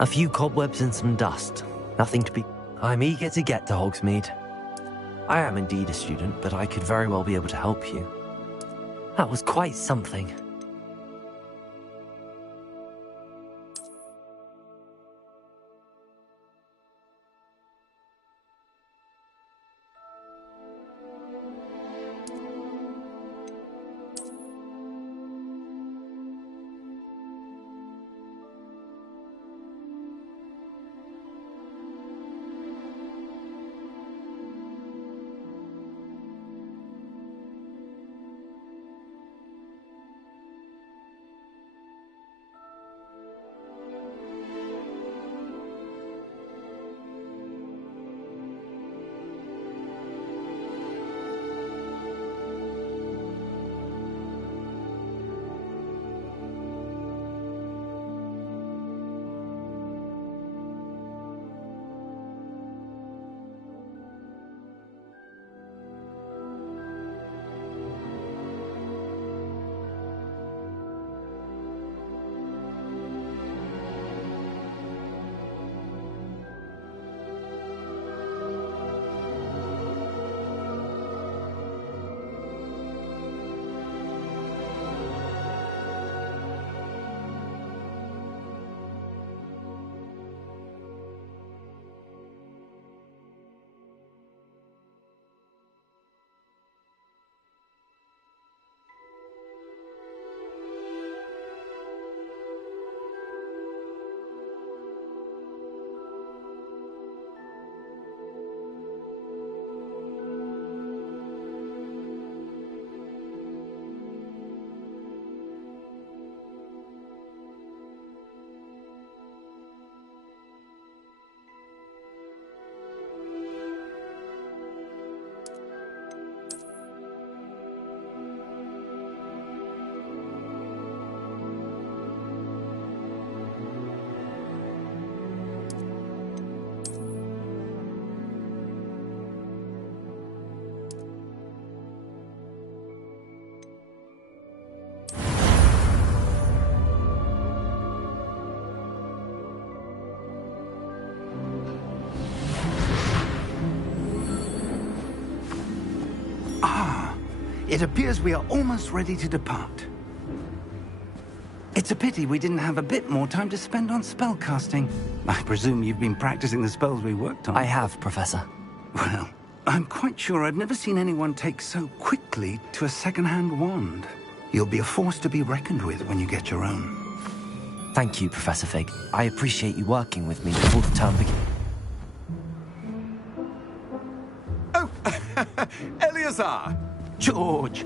A few cobwebs and some dust. Nothing to be... I'm eager to get to Hogsmeade. I am indeed a student, but I could very well be able to help you. That was quite something. It appears we are almost ready to depart. It's a pity we didn't have a bit more time to spend on spellcasting. I presume you've been practicing the spells we worked on. I have, Professor. Well, I'm quite sure I've never seen anyone take so quickly to a second-hand wand. You'll be a force to be reckoned with when you get your own. Thank you, Professor Fig. I appreciate you working with me before the term begins. Oh, Eleazar! George,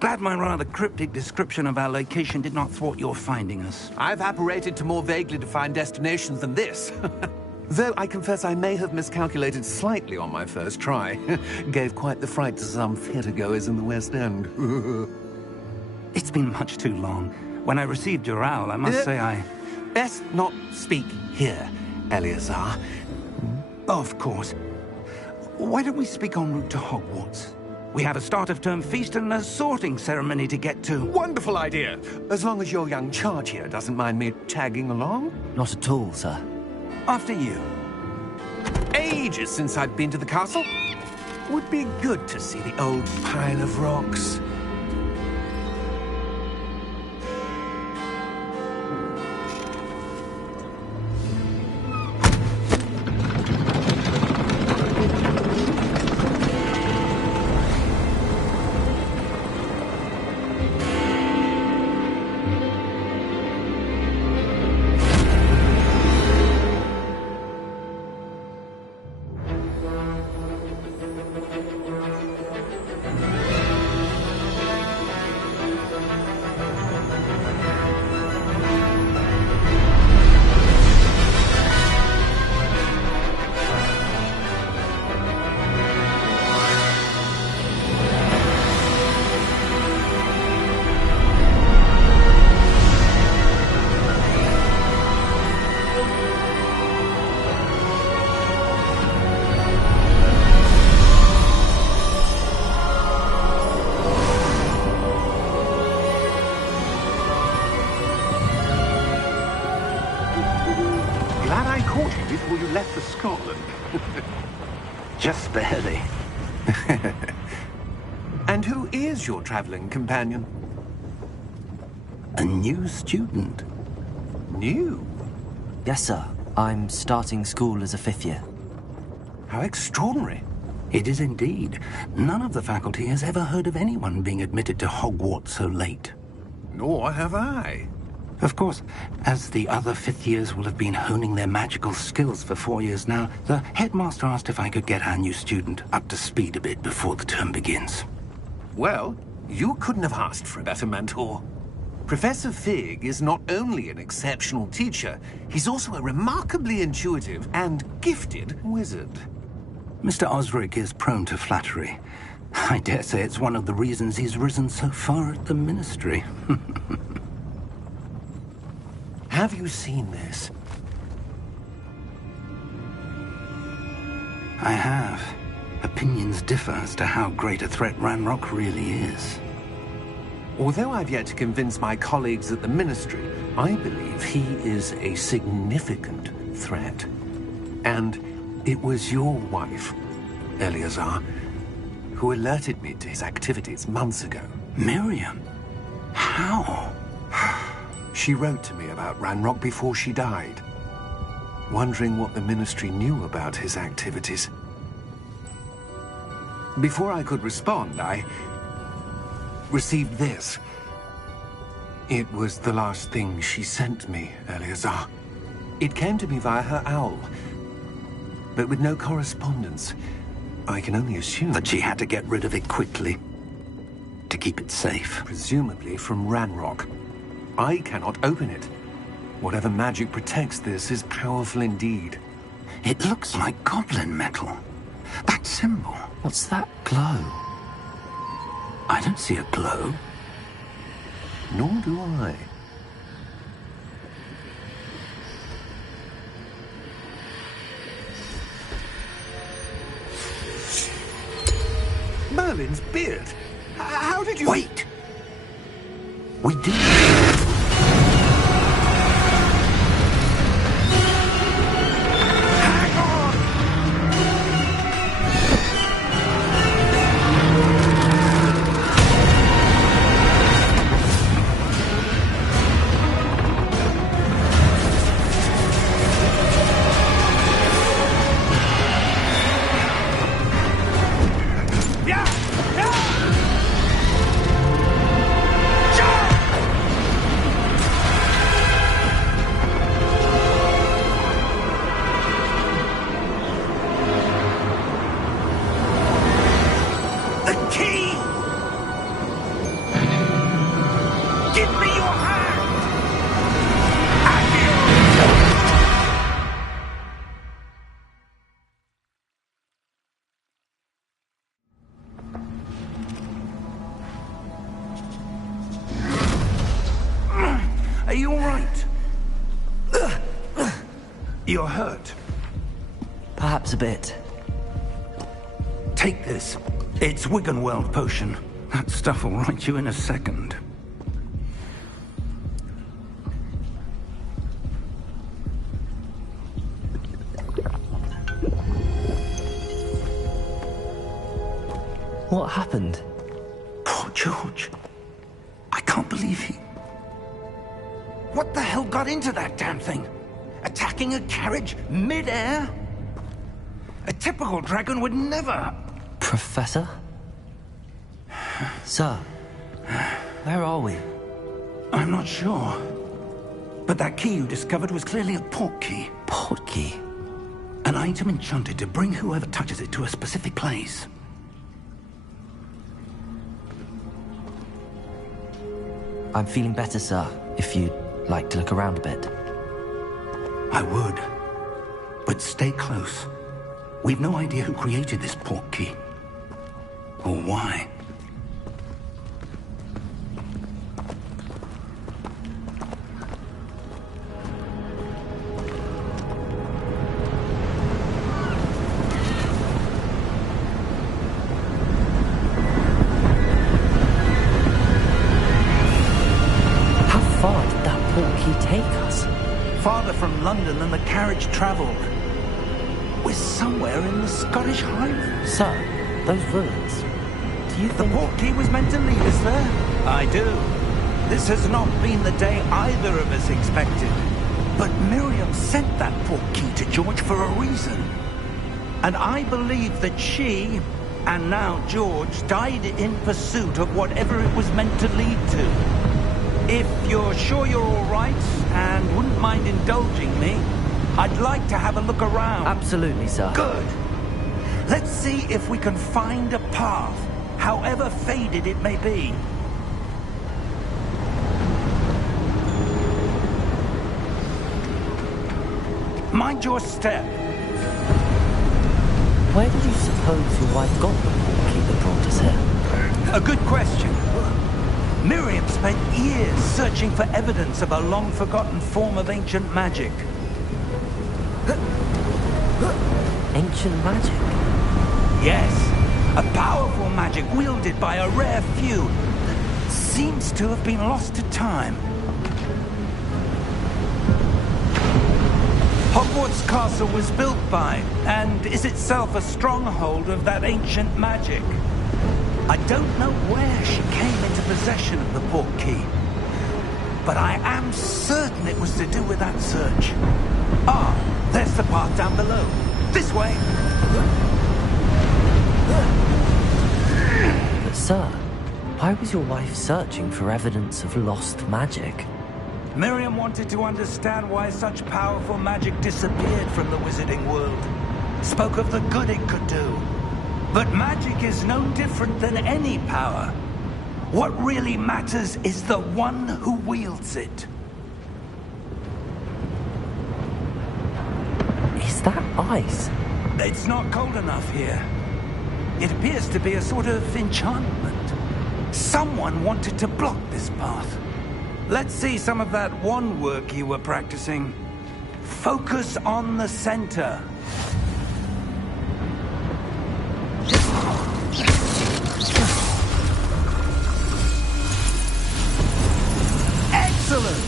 glad my rather cryptic description of our location did not thwart your finding us. I've apparated to more vaguely defined destinations than this. Though I confess I may have miscalculated slightly on my first try. Gave quite the fright to some theatre-goers in the West End. It's been much too long. When I received your owl, I must say I... Best not speak here, Eleazar. Of course. Why don't we speak en route to Hogwarts? We have a start-of-term feast and a sorting ceremony to get to. Wonderful idea! As long as your young charge here doesn't mind me tagging along. Not at all, sir. After you. Ages since I've been to the castle. Would be good to see the old pile of rocks. before you left for Scotland. Just barely. And who is your traveling companion? A new student. New? Yes, sir. I'm starting school as a 5th year. How extraordinary. It is indeed. None of the faculty has ever heard of anyone being admitted to Hogwarts so late. Nor have I. Of course, as the other 5th years will have been honing their magical skills for 4 years now, the headmaster asked if I could get our new student up to speed a bit before the term begins. Well, you couldn't have asked for a better mentor. Professor Fig is not only an exceptional teacher, he's also a remarkably intuitive and gifted wizard. Mr. Osric is prone to flattery. I dare say it's one of the reasons he's risen so far at the Ministry. Have you seen this? I have. Opinions differ as to how great a threat Ranrock really is. Although I've yet to convince my colleagues at the Ministry, I believe he is a significant threat. And it was your wife, Eleazar, who alerted me to his activities months ago. Miriam? How? She wrote to me about Ranrock before she died, wondering what the Ministry knew about his activities. Before I could respond, I received this. It was the last thing she sent me, Eleazar. It came to me via her owl, but with no correspondence. I can only assume That she had to get rid of it quickly, to keep it safe. presumably from Ranrock. I cannot open it. Whatever magic protects this is powerful indeed. It looks like goblin metal. That symbol. What's that glow? I don't see a glow. Nor do I. Merlin's beard. How did you... Wait! We did. Are you all right? You're hurt. Perhaps a bit. Take this. It's Wiggenweld potion. That stuff will right you in a second. What happened? Poor George. I can't believe he... What the hell got into that damn thing? Attacking a carriage mid-air? A typical dragon would never... Professor? Sir, where are we? I'm not sure. But that key you discovered was clearly a port key. Port key? An item enchanted to bring whoever touches it to a specific place. I'm feeling better, sir, if you'd like to look around a bit. I would. But stay close. We've no idea who created this port key. Or why. How far did that port key take us? Farther from London than the carriage traveled. We're somewhere in the Scottish Highlands. Sir, those ruins. Do you The think... portkey was meant to lead us there? I do. This has not been the day either of us expected. But Miriam sent that portkey to George for a reason. And I believe that she, and now George, died in pursuit of whatever it was meant to lead to. If you're sure you're all right, and wouldn't mind indulging me, I'd like to have a look around. Absolutely, sir. Good. Let's see if we can find a path, however faded it may be. Mind your step. Where did you suppose your wife got the portkey that brought us here? A good question. Miriam spent years searching for evidence of a long-forgotten form of ancient magic. Ancient magic? Yes, a powerful magic wielded by a rare few that seems to have been lost to time. Hogwarts Castle was built by, and is itself a stronghold of that ancient magic. I don't know where she came into possession of the portkey, but I am certain it was to do with that search. Ah, there's the path down below. This way! But sir, why was your wife searching for evidence of lost magic? Miriam wanted to understand why such powerful magic disappeared from the wizarding world. Spoke of the good it could do. But magic is no different than any power. What really matters is the one who wields it. Is that ice? It's not cold enough here. It appears to be a sort of enchantment. Someone wanted to block this path. Let's see some of that wand work you were practicing. Focus on the center. Excellent!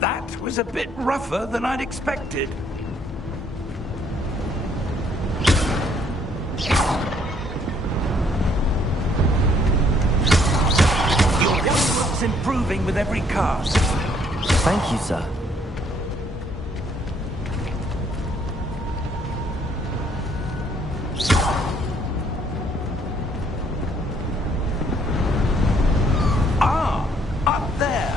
That was a bit rougher than I'd expected. Your wandwork's improving with every cast. Thank you, sir. Ah, up there.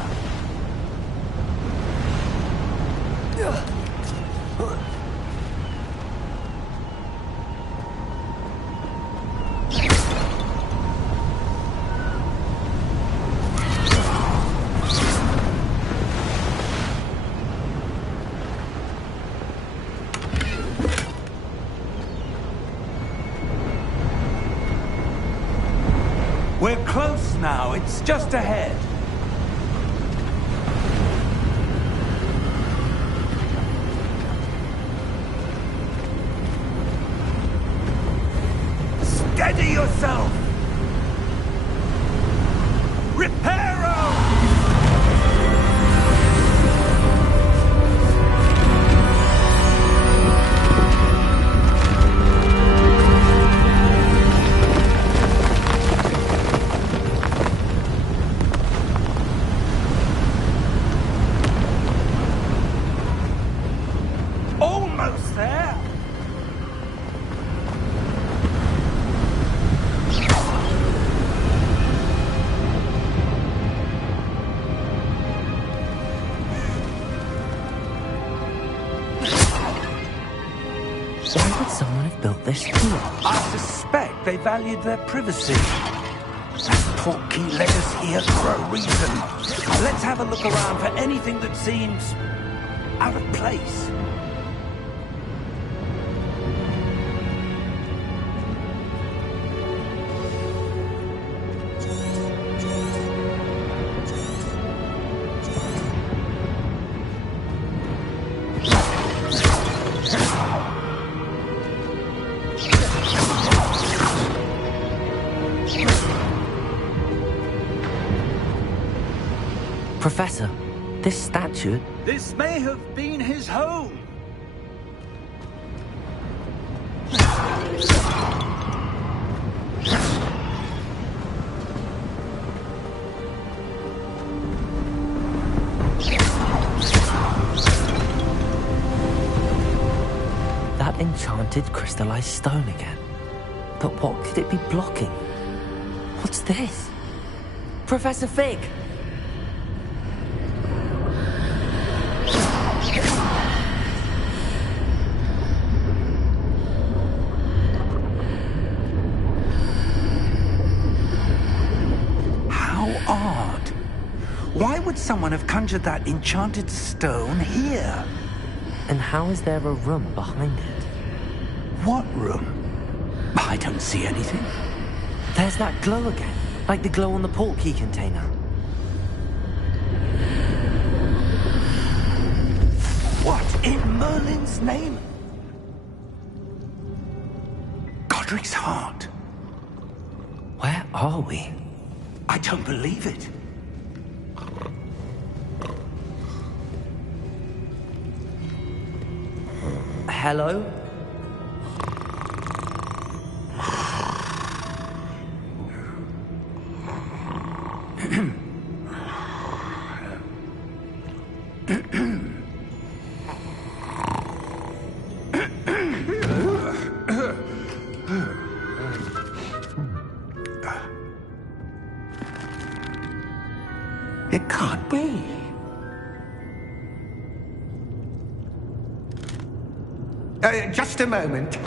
We're close now. It's just ahead. Steady yourself! Reparo! Almost there! Why would someone have built this here? I suspect they valued their privacy. That portkey led us here for a reason. Let's have a look around for anything that seems out of place. Professor, this statue... This may have been his home. That enchanted crystallized stone again. But what could it be blocking? What's this? Professor Fig! How odd. Why would someone have conjured that enchanted stone here? And how is there a room behind it? What room? I don't see anything. There's that glow again, like the glow on the portkey container. What in Merlin's name? Godric's heart. Where are we? I don't believe it. Hello? It can't be. Just a moment.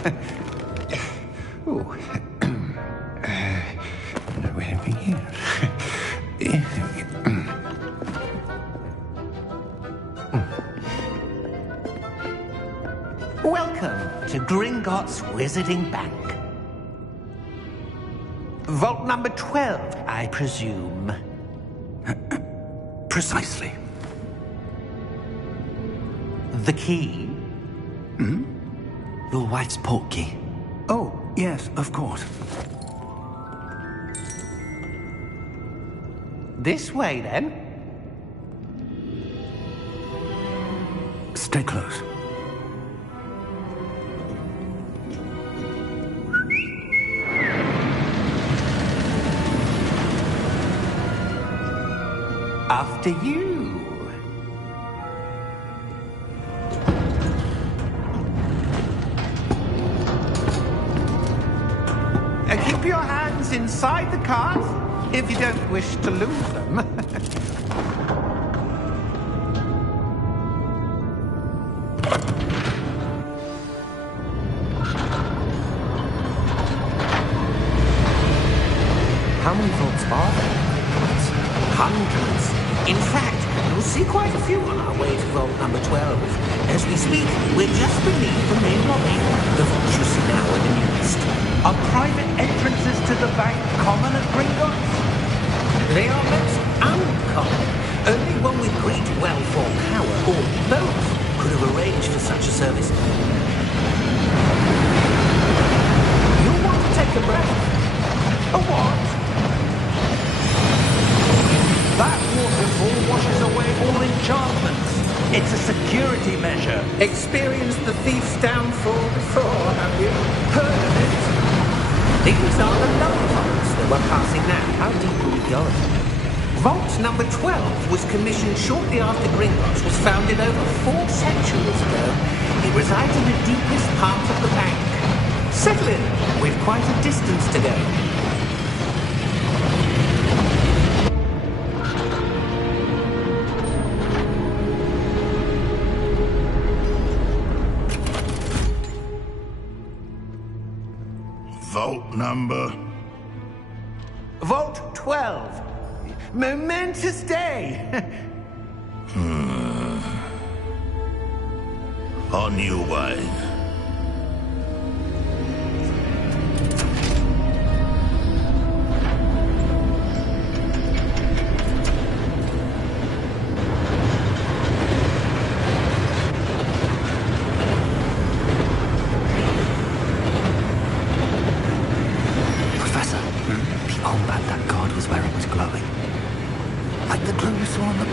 Oh. Anything here? Welcome to Gringotts Wizarding Bank. Vault number 12, I presume. Precisely. The key? Your wife's portkey. Oh, yes, of course. This way, then. Stay close. After you. Keep your hands inside the cart if you don't wish to lose them. How many vaults are there? Hundreds. In fact, you'll see quite a few on our way to vault number 12. As we speak, we're just beneath the main lobby. The vaults you see now are the newest. Are private entrances to the bank common at Gringotts? They are most uncommon. Only one with great wealth or power, or both, could have arranged for such a service. You'll want to take a breath. A what? That waterfall washes away all enchantments. It's a security measure. Experienced the thief's downfall before, have you? Heard of it? These are the lower vaults that we're passing now. How deep are we going? Vault number 12 was commissioned shortly after Gringotts was founded over 4 centuries ago. It resides in the deepest part of the bank. Settle in. We've quite a distance to go. Vault number? Vault 12. Momentous day. On your way. Professor, the armband that guard was wearing was glowing. Like the glow you saw on the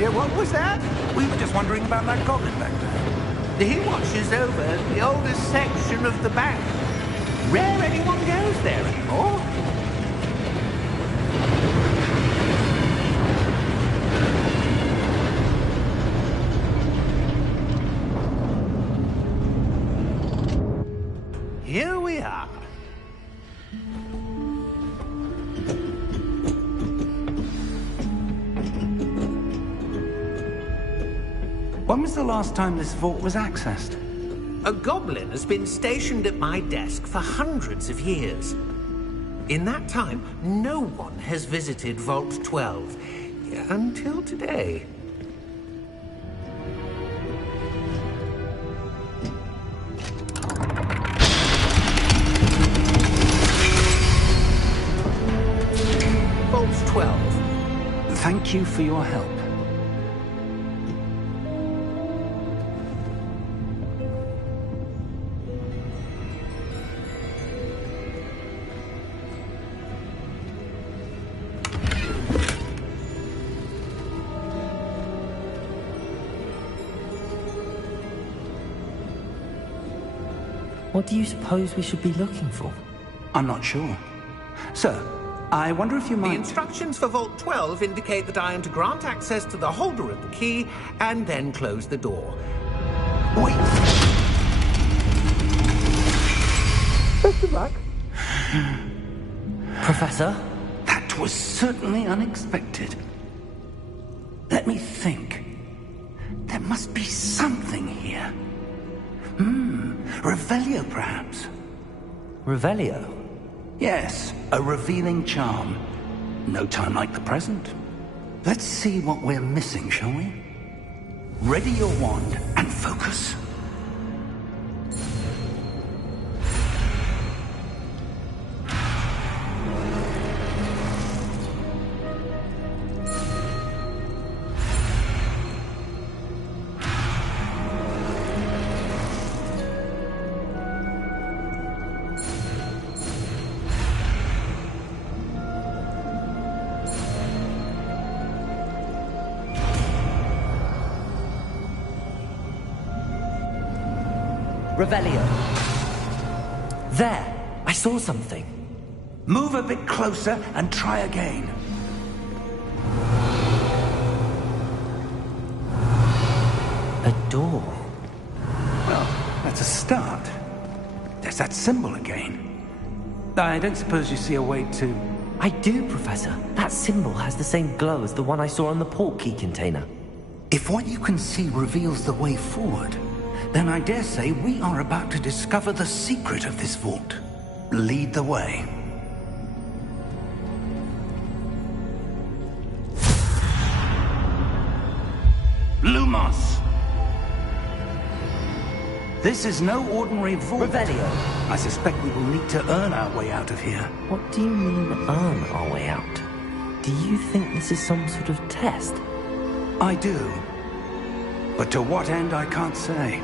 Yeah, what was that? We were just wondering about that goblin back there. He watches over the oldest section of the bank. Rare anyone goes there anymore. Here we are. When was the last time this vault was accessed? A goblin has been stationed at my desk for hundreds of years. In that time, no one has visited Vault 12 until today. Vault 12. Thank you for your help. What do you suppose we should be looking for? I'm not sure. Sir, I wonder if you The might... instructions for Vault 12 indicate that I am to grant access to the holder of the key and then close the door. Wait! Best of luck. Professor? That was certainly unexpected. Let me think. There must be something here. Revelio, perhaps? Revelio? Yes, a revealing charm. No time like the present. Let's see what we're missing, shall we? Ready your wand and focus. Revelio. There! I saw something. Move a bit closer and try again. A door. Well, that's a start. There's that symbol again. I don't suppose you see a way to... I do, Professor. That symbol has the same glow as the one I saw on the port key container. If what you can see reveals the way forward, then I dare say we are about to discover the secret of this vault. Lead the way. Lumos! This is no ordinary vault. Revelio. I suspect we will need to earn our way out of here. What do you mean, earn our way out? Do you think this is some sort of test? I do. But to what end, I can't say.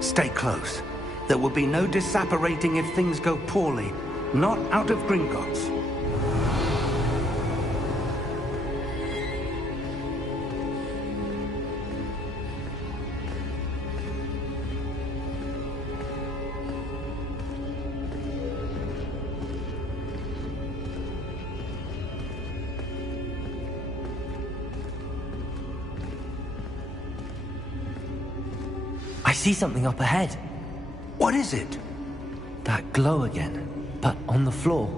Stay close. There will be no disapparating if things go poorly. Not out of Gringotts. I see something up ahead. What is it? That glow again, but on the floor.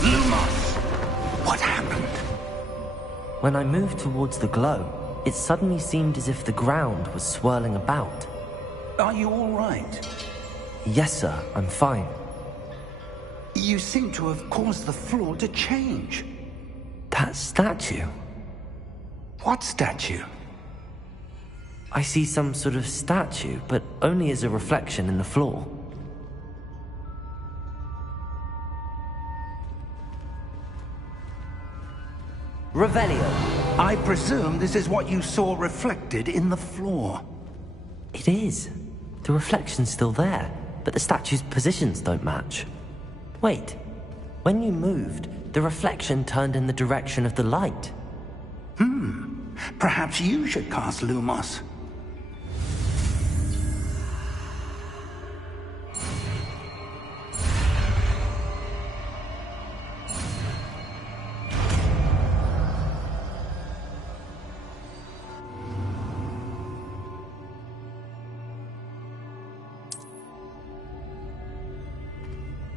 Lumos! What happened? When I moved towards the glow, it suddenly seemed as if the ground was swirling about. Are you all right? Yes, sir, I'm fine. You seem to have caused the floor to change. That statue. What statue? I see some sort of statue, but only as a reflection in the floor. Revelio. I presume this is what you saw reflected in the floor. It is. The reflection's still there, but the statue's positions don't match. Wait, when you moved, the reflection turned in the direction of the light. Perhaps you should cast Lumos.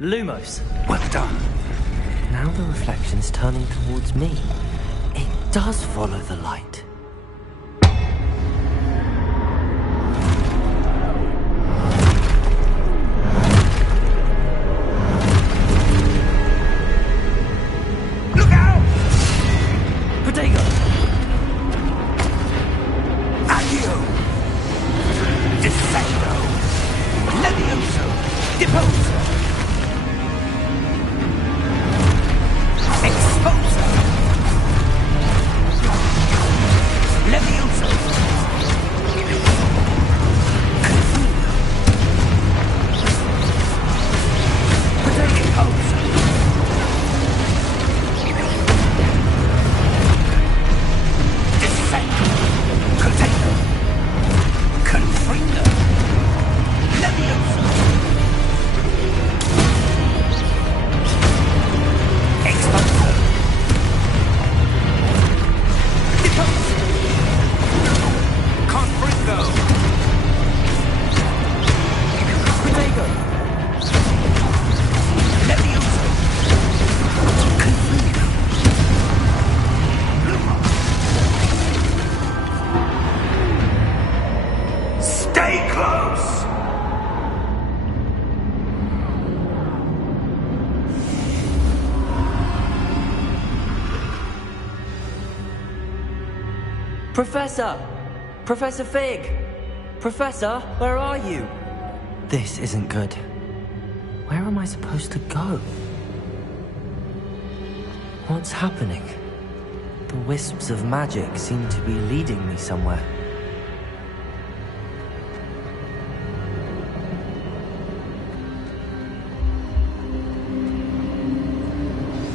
Lumos. Well done. Now the reflection's turning towards me. It does follow the light. Look out! Protego! Accio! Defendo! Levioso! Deposer! Exposer! Levioso! Confundo! Deposer! Defendo! Container! Confrindo! Levioso! Exposer! Deposer! Confrindo! Protego! Levioso! Confrindo! Stay close! Professor! Professor Fig! Professor, where are you? This isn't good. Where am I supposed to go? What's happening? The wisps of magic seem to be leading me somewhere.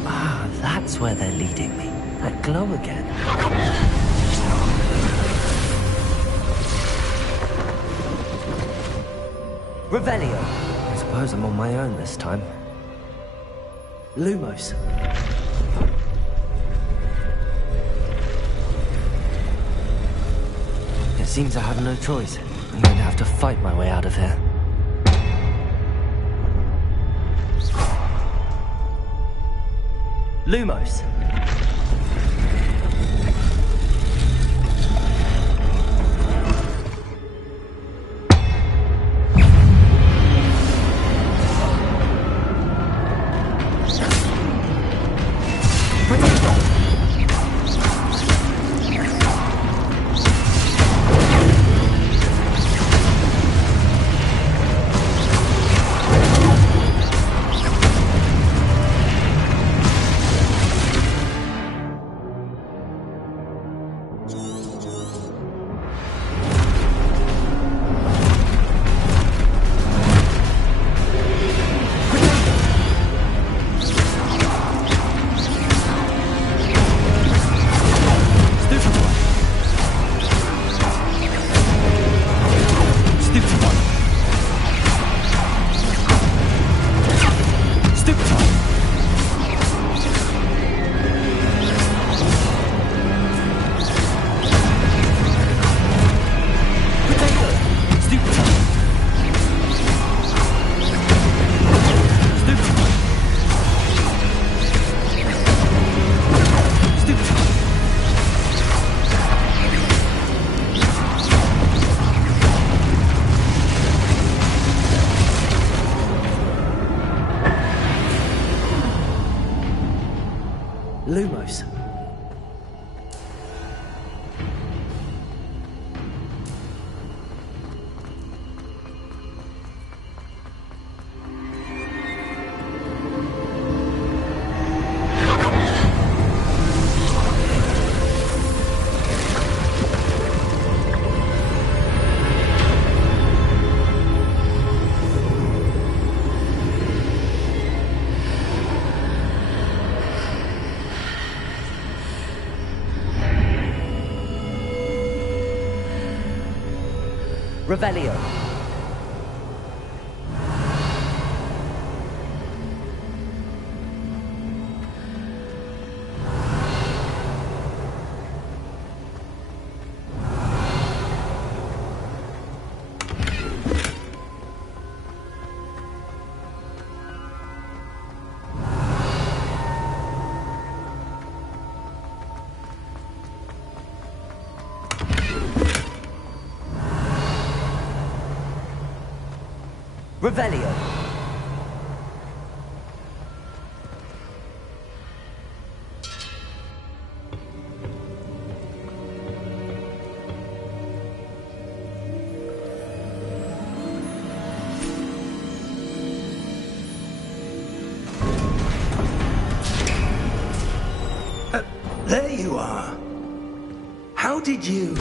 Ah, that's where they're leading me. That glow again. Revelio. I suppose I'm on my own this time. Lumos. It seems I have no choice. I'm going to have to fight my way out of here. Lumos. Lumos. Revelio. Revelio. There you are. How did you...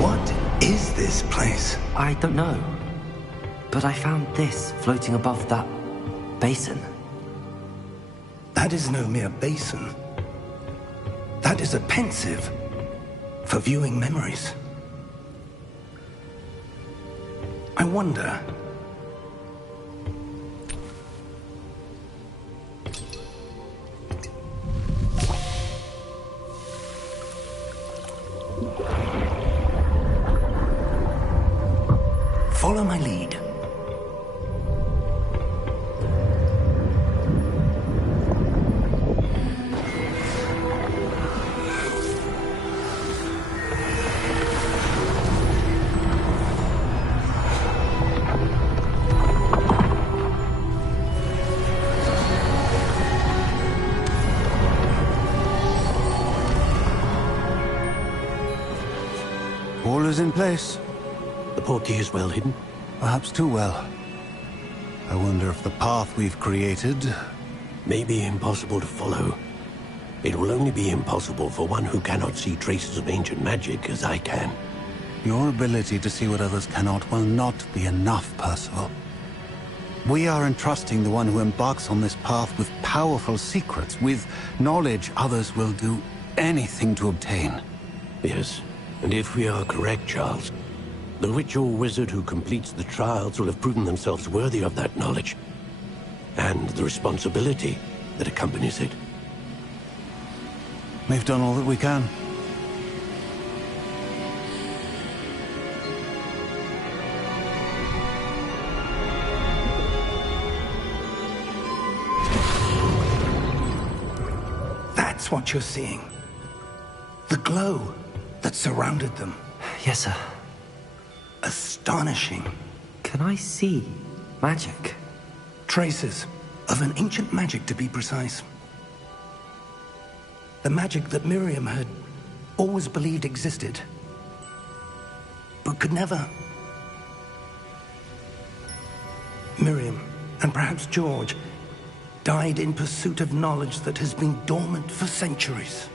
What is this place? I don't know. But I found this floating above that basin. That is no mere basin. That is a pensive for viewing memories. I wonder... Follow my lead. All is in place. The portkey is well hidden. Perhaps too well. I wonder if the path we've created... May be impossible to follow. It will only be impossible for one who cannot see traces of ancient magic as I can. Your ability to see what others cannot will not be enough, Percival. We are entrusting the one who embarks on this path with powerful secrets, with knowledge others will do anything to obtain. Yes, and if we are correct, Charles, the witch or wizard who completes the trials will have proven themselves worthy of that knowledge, and the responsibility that accompanies it. We've done all that we can. That's what you're seeing. The glow that surrounded them. Yes, sir. Astonishing. Can I see magic? Traces of an ancient magic, to be precise. The magic that Miriam had always believed existed, but could never. Miriam, and perhaps George, died in pursuit of knowledge that has been dormant for centuries.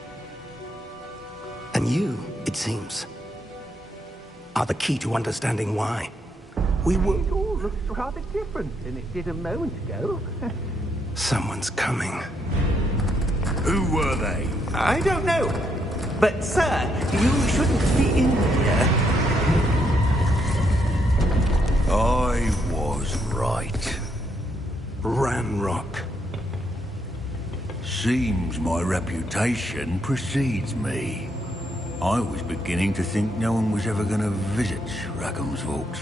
And you, it seems, are the key to understanding why. We were... It all looks rather different than it did a moment ago. Someone's coming. Who were they? I don't know. But, sir, you shouldn't be in here. I was right. Ranrock. Seems my reputation precedes me. I was beginning to think no one was ever going to visit Rackham's vault.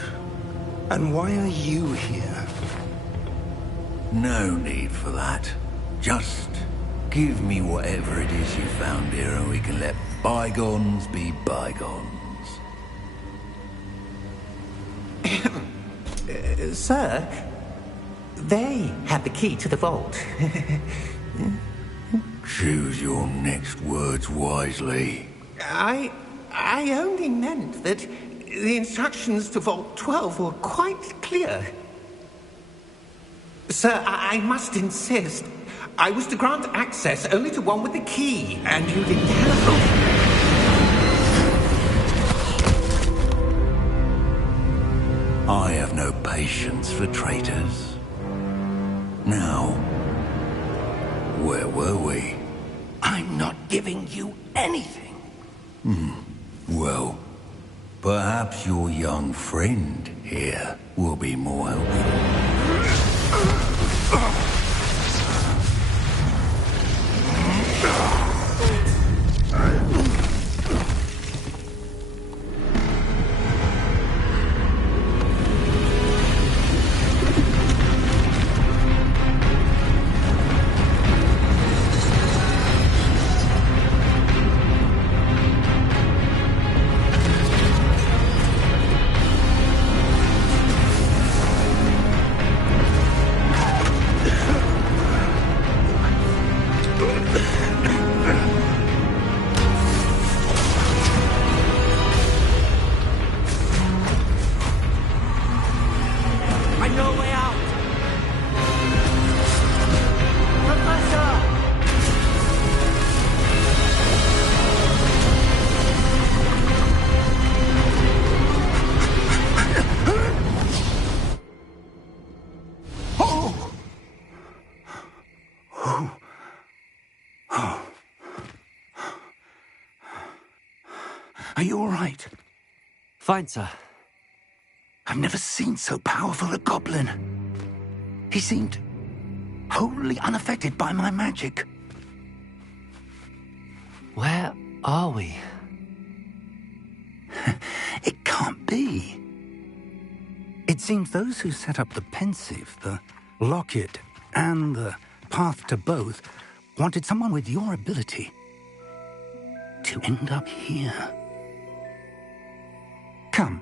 And why are you here? No need for that. Just give me whatever it is you found here and we can let bygones be bygones. Sir, they had the key to the vault. Choose your next words wisely. I only meant that the instructions to Vault 12 were quite clear. Sir, I must insist. I was to grant access only to one with the key, and you didn't telephone. I have no patience for traitors. Now, where were we? I'm not giving you anything. Well, Perhaps your young friend here will be more helpful. Are you all right? Fine, sir. I've never seen so powerful a goblin. He seemed wholly unaffected by my magic. Where are we? It can't be. It seems those who set up the pensive, the locket, and the path to both wanted someone with your ability to end up here. Come.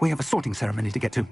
We have a sorting ceremony to get to.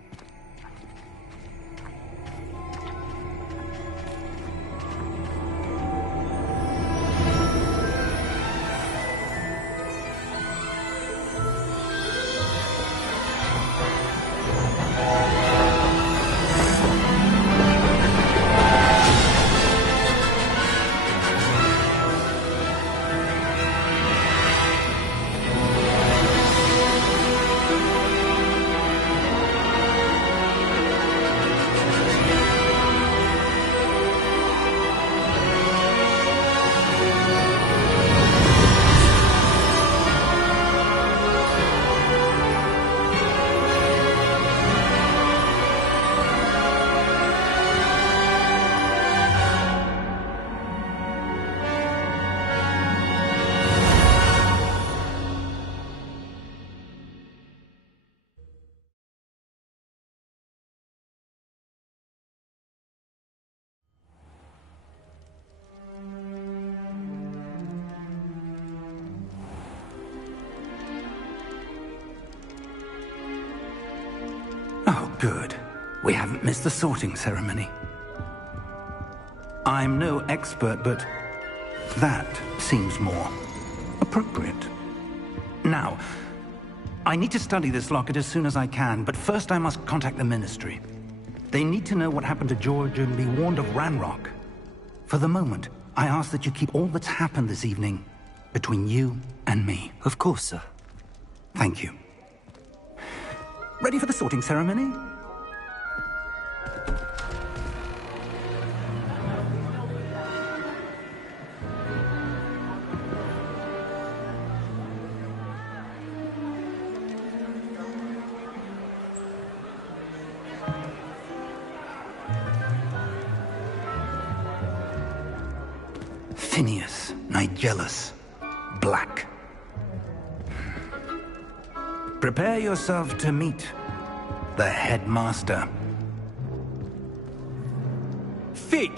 Oh, good. We haven't missed the sorting ceremony. I'm no expert, but that seems more appropriate. Now, I need to study this locket as soon as I can, but first I must contact the Ministry. They need to know what happened to George and be warned of Ranrock. For the moment, I ask that you keep all that's happened this evening between you and me. Of course, sir. Thank you. Ready for the sorting ceremony? Phineas, Nigellus, Black. Prepare yourself to meet the headmaster. Fig,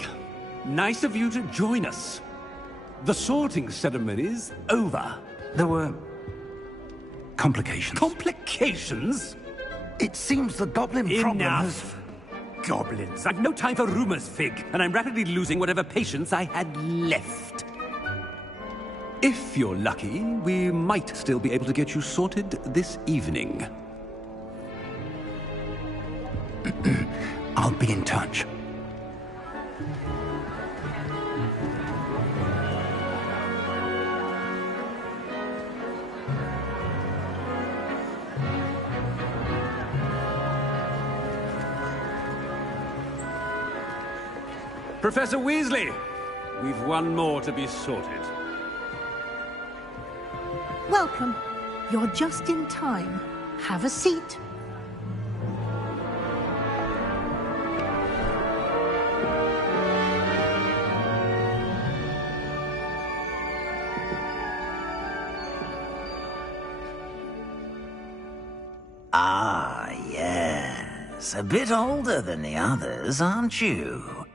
nice of you to join us. The sorting ceremony's over. There were complications. Complications? It seems the goblin problem has... Enough! Goblins. I've no time for rumors, Fig, and I'm rapidly losing whatever patience I had left. If you're lucky, we might still be able to get you sorted this evening. I'll be in touch. Professor Weasley, we've one more to be sorted. Welcome. You're just in time. Have a seat. Ah, yes. A bit older than the others, aren't you?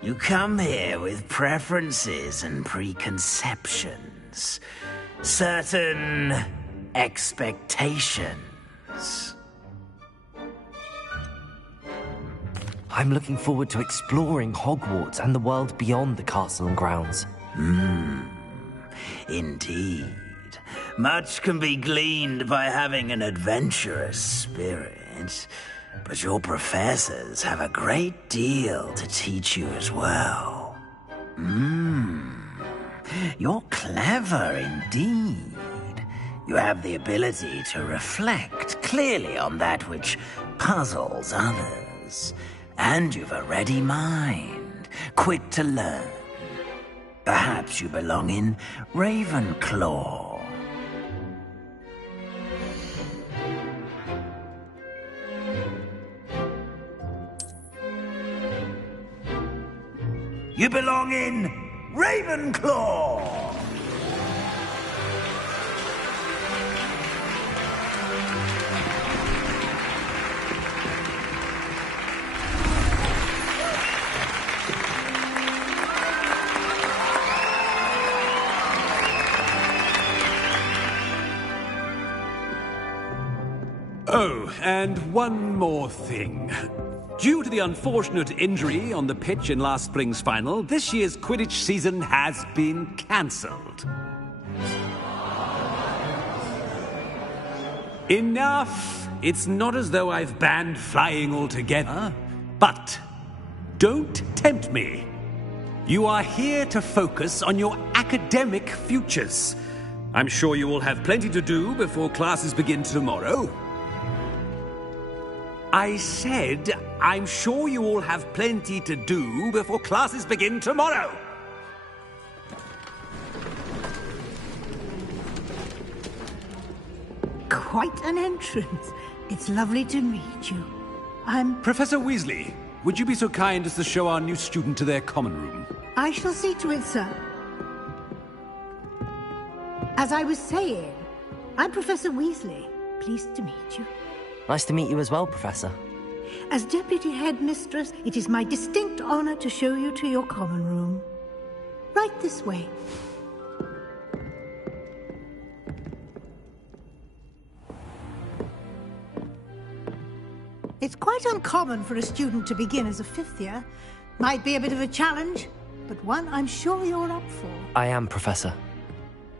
You come here with preferences and preconceptions. Certain expectations. I'm looking forward to exploring Hogwarts and the world beyond the castle and grounds. Indeed. Much can be gleaned by having an adventurous spirit, but your professors have a great deal to teach you as well. You're clever indeed. You have the ability to reflect clearly on that which puzzles others, and you've a ready mind, quick to learn. Perhaps you belong in Ravenclaw. You belong in Ravenclaw! Oh, and one more thing. Due to the unfortunate injury on the pitch in last spring's final, this year's Quidditch season has been cancelled. Enough! It's not as though I've banned flying altogether. But don't tempt me. You are here to focus on your academic futures. I'm sure you will have plenty to do before classes begin tomorrow. I said, I'm sure you all have plenty to do before classes begin tomorrow. Quite an entrance. It's lovely to meet you. Professor Weasley, would you be so kind as to show our new student to their common room? I shall see to it, sir. As I was saying, I'm Professor Weasley. Pleased to meet you. Nice to meet you as well, Professor. As Deputy Headmistress, it is my distinct honor to show you to your common room. Right this way. It's quite uncommon for a student to begin as a fifth year. Might be a bit of a challenge, but one I'm sure you're up for. I am, Professor.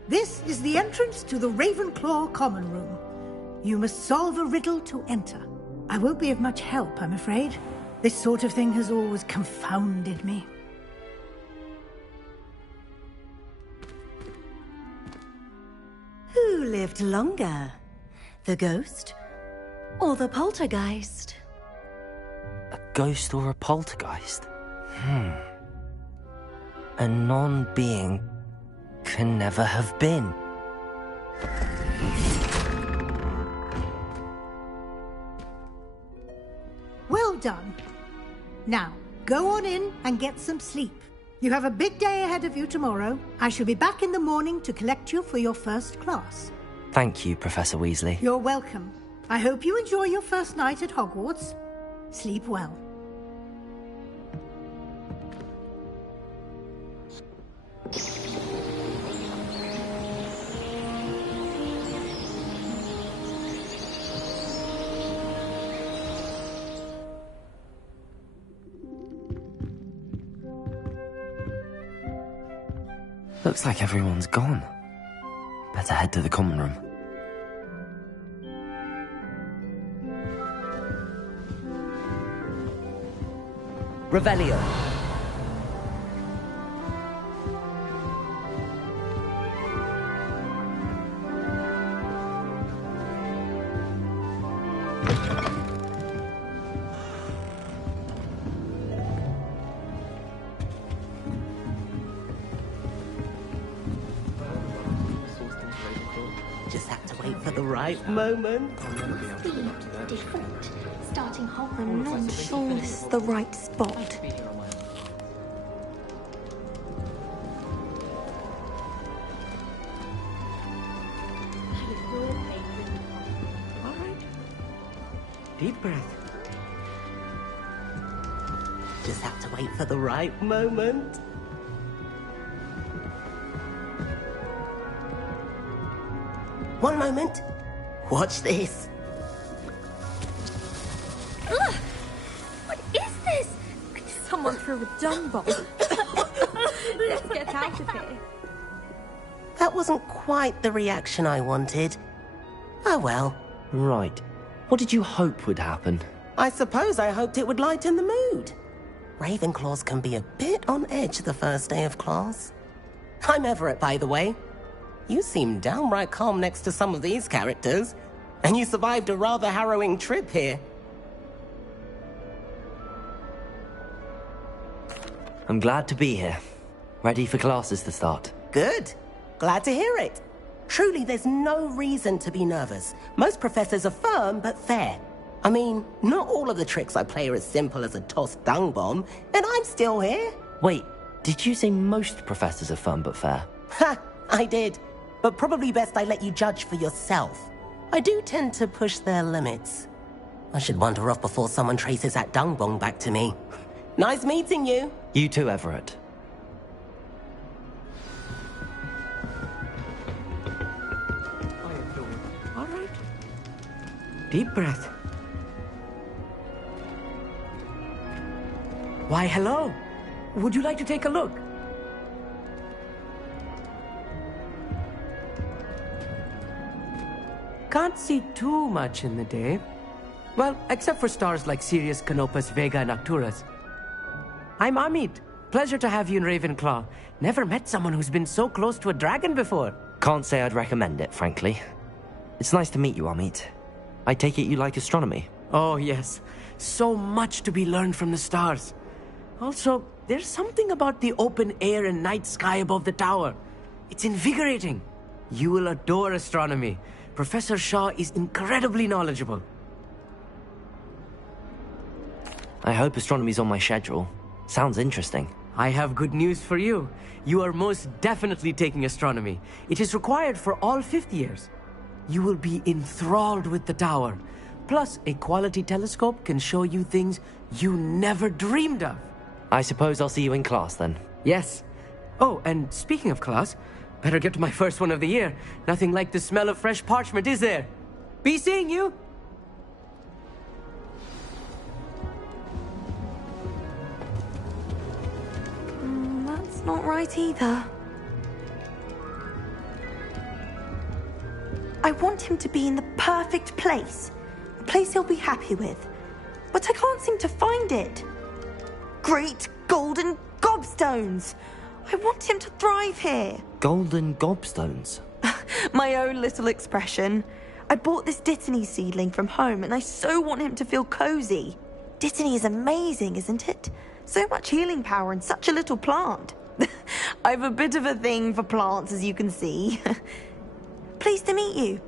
This is the entrance to the Ravenclaw common room. You must solve a riddle to enter. I won't be of much help, I'm afraid. This sort of thing has always confounded me. Who lived longer? The ghost or the poltergeist? A ghost or a poltergeist? A non-being can never have been. Well done. Now, go on in and get some sleep. You have a big day ahead of you tomorrow. I shall be back in the morning to collect you for your first class. Thank you, Professor Weasley. You're welcome. I hope you enjoy your first night at Hogwarts. Sleep well. Looks like everyone's gone. Better head to the common room. Revelio. Just have to wait for the right moment. Different. Starting Hogwarts. I'm not sure this is the right spot. All right. Deep breath. Just have to wait for the right moment. One moment. Watch this. Ugh! What is this? Someone threw a dung bomb. Let's get out of here. That wasn't quite the reaction I wanted. Oh well. Right. What did you hope would happen? I suppose I hoped it would lighten the mood. Ravenclaws can be a bit on edge the first day of class. I'm Everett, by the way. You seem downright calm next to some of these characters, and you survived a rather harrowing trip here. I'm glad to be here. Ready for classes to start. Good. Glad to hear it. Truly, there's no reason to be nervous. Most professors are firm but fair. I mean, not all of the tricks I play are as simple as a tossed dung bomb, and I'm still here. Wait, did you say most professors are fun but fair? Ha! I did. But probably best I let you judge for yourself. I do tend to push their limits. I should wander off before someone traces that dung bomb back to me. Nice meeting you. You too, Everett. All right. Deep breath. Why, hello. Would you like to take a look? Can't see too much in the day. Well, except for stars like Sirius, Canopus, Vega, and Arcturus. I'm Amit. Pleasure to have you in Ravenclaw. Never met someone who's been so close to a dragon before. Can't say I'd recommend it, frankly. It's nice to meet you, Amit. I take it you like astronomy? Oh, yes. So much to be learned from the stars. Also, there's something about the open air and night sky above the tower. It's invigorating. You will adore astronomy. Professor Shaw is incredibly knowledgeable. I hope astronomy's on my schedule. Sounds interesting. I have good news for you. You are most definitely taking astronomy. It is required for all fifth years. You will be enthralled with the tower. Plus, a quality telescope can show you things you never dreamed of. I suppose I'll see you in class then. Yes. Oh, and speaking of class, better get to my first one of the year. Nothing like the smell of fresh parchment, is there? Be seeing you! That's not right either. I want him to be in the perfect place. A place he'll be happy with. But I can't seem to find it. Great golden gobstones! I want him to thrive here. Golden gobstones? My own little expression. I bought this Dittany seedling from home and I so want him to feel cozy. Dittany is amazing, isn't it? So much healing power in such a little plant. I've a bit of a thing for plants, as you can see. Pleased to meet you.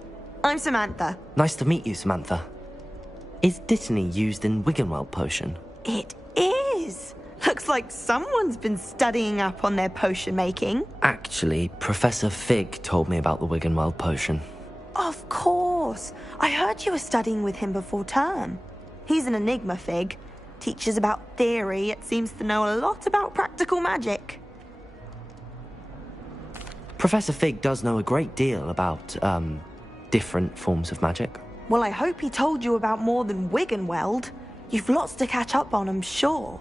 I'm Samantha. Nice to meet you, Samantha. Is Dittany used in Wiggenweld potion? It is. Looks like someone's been studying up on their potion making. Actually, Professor Fig told me about the Wiggenweld potion. Of course. I heard you were studying with him before term. He's an enigma, Fig. Teaches about theory, yet seems to know a lot about practical magic. Professor Fig does know a great deal about, different forms of magic. Well, I hope he told you about more than Wiggenweld. You've lots to catch up on, I'm sure.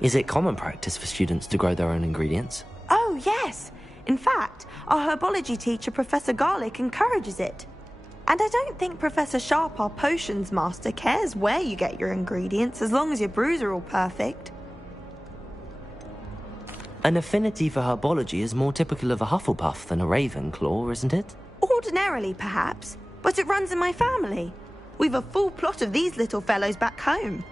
Is it common practice for students to grow their own ingredients? Oh, yes. In fact, our herbology teacher, Professor Garlick, encourages it. And I don't think Professor Sharp, our potions master, cares where you get your ingredients, as long as your brews are all perfect. An affinity for herbology is more typical of a Hufflepuff than a Ravenclaw, isn't it? Ordinarily, perhaps, but it runs in my family. We've a full plot of these little fellows back home.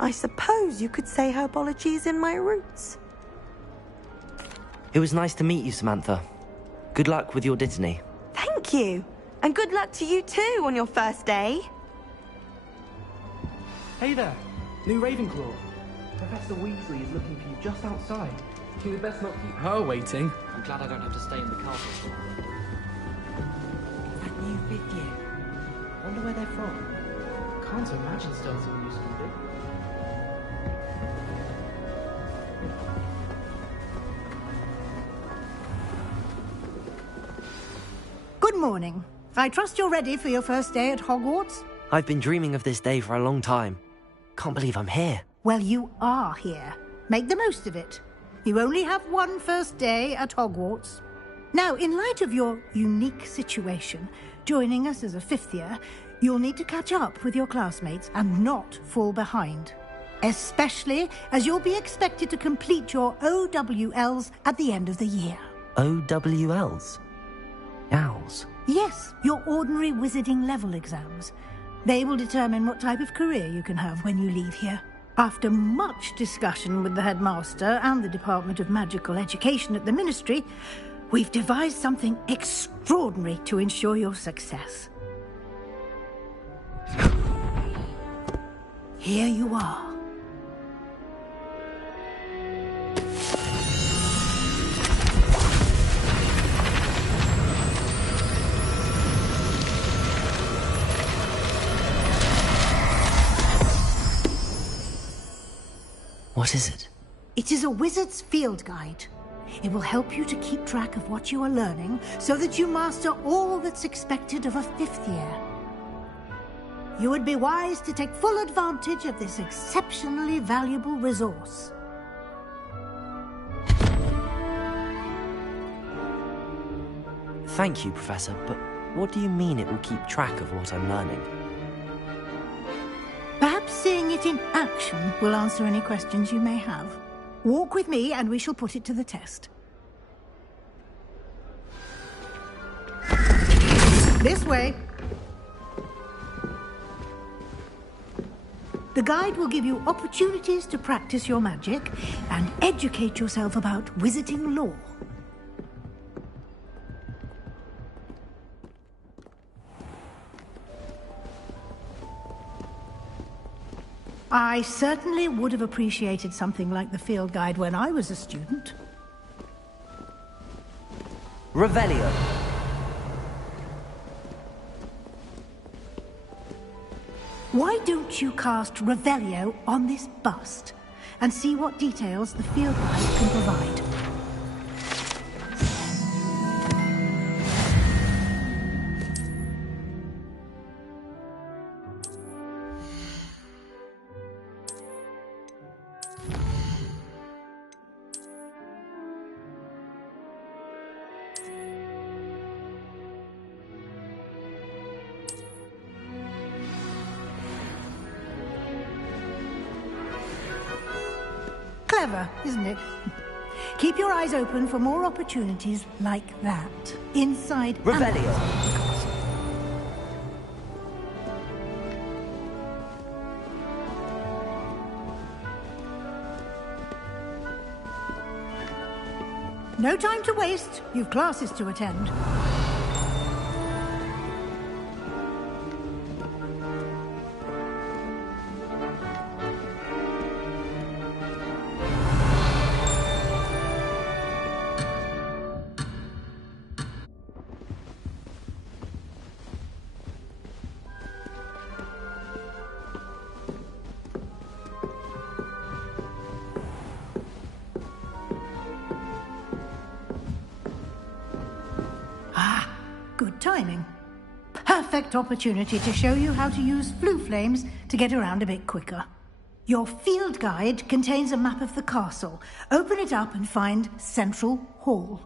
I suppose you could say herbology is in my roots. It was nice to meet you, Samantha. Good luck with your Dittany. Thank you. And good luck to you too on your first day. Hey there, new Ravenclaw. Professor Weasley is looking for you just outside. You had best not keep her waiting. I'm glad I don't have to stay in the castle for long. That new fifth year. Wonder where they're from. Can't imagine starting a new school, do? Good morning. I trust you're ready for your first day at Hogwarts? I've been dreaming of this day for a long time. Can't believe I'm here. Well, you are here. Make the most of it. You only have one first day at Hogwarts. Now, in light of your unique situation, joining us as a fifth year, you'll need to catch up with your classmates and not fall behind. Especially as you'll be expected to complete your OWLs at the end of the year. OWLs? Owls? Yes, your ordinary wizarding level exams. They will determine what type of career you can have when you leave here. After much discussion with the headmaster and the Department of Magical Education at the Ministry, we've devised something extraordinary to ensure your success. Here you are. What is it? It is a wizard's field guide. It will help you to keep track of what you are learning so that you master all that's expected of a fifth year. You would be wise to take full advantage of this exceptionally valuable resource. Thank you, Professor, but what do you mean it will keep track of what I'm learning? Perhaps seeing it in action will answer any questions you may have. Walk with me and we shall put it to the test. This way. The guide will give you opportunities to practice your magic and educate yourself about wizarding lore. I certainly would have appreciated something like the field guide when I was a student. Revelio. Why don't you cast Revelio on this bust and see what details the field guide can provide? Clever, isn't it? Keep your eyes open for more opportunities like that. Inside Revelio. and outside the castle. No time to waste. You've classes to attend. Good timing. Perfect opportunity to show you how to use flue flames to get around a bit quicker. Your field guide contains a map of the castle. Open it up and find Central Hall.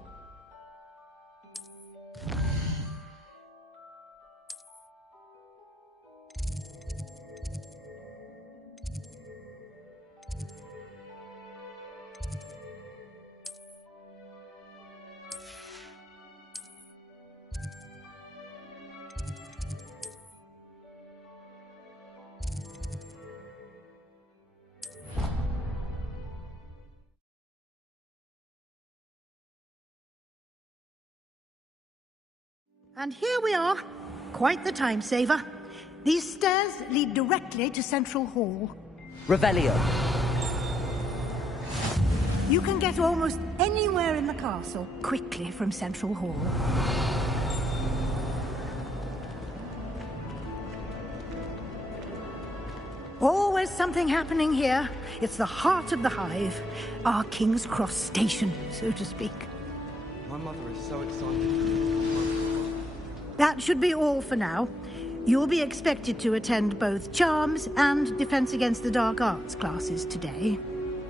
And here we are. Quite the time saver. These stairs lead directly to Central Hall. Revelio. You can get almost anywhere in the castle quickly from Central Hall. Always something happening here. It's the heart of the Hive. Our King's Cross station, so to speak. My mother is so excited. That should be all for now. You'll be expected to attend both Charms and Defense Against the Dark Arts classes today.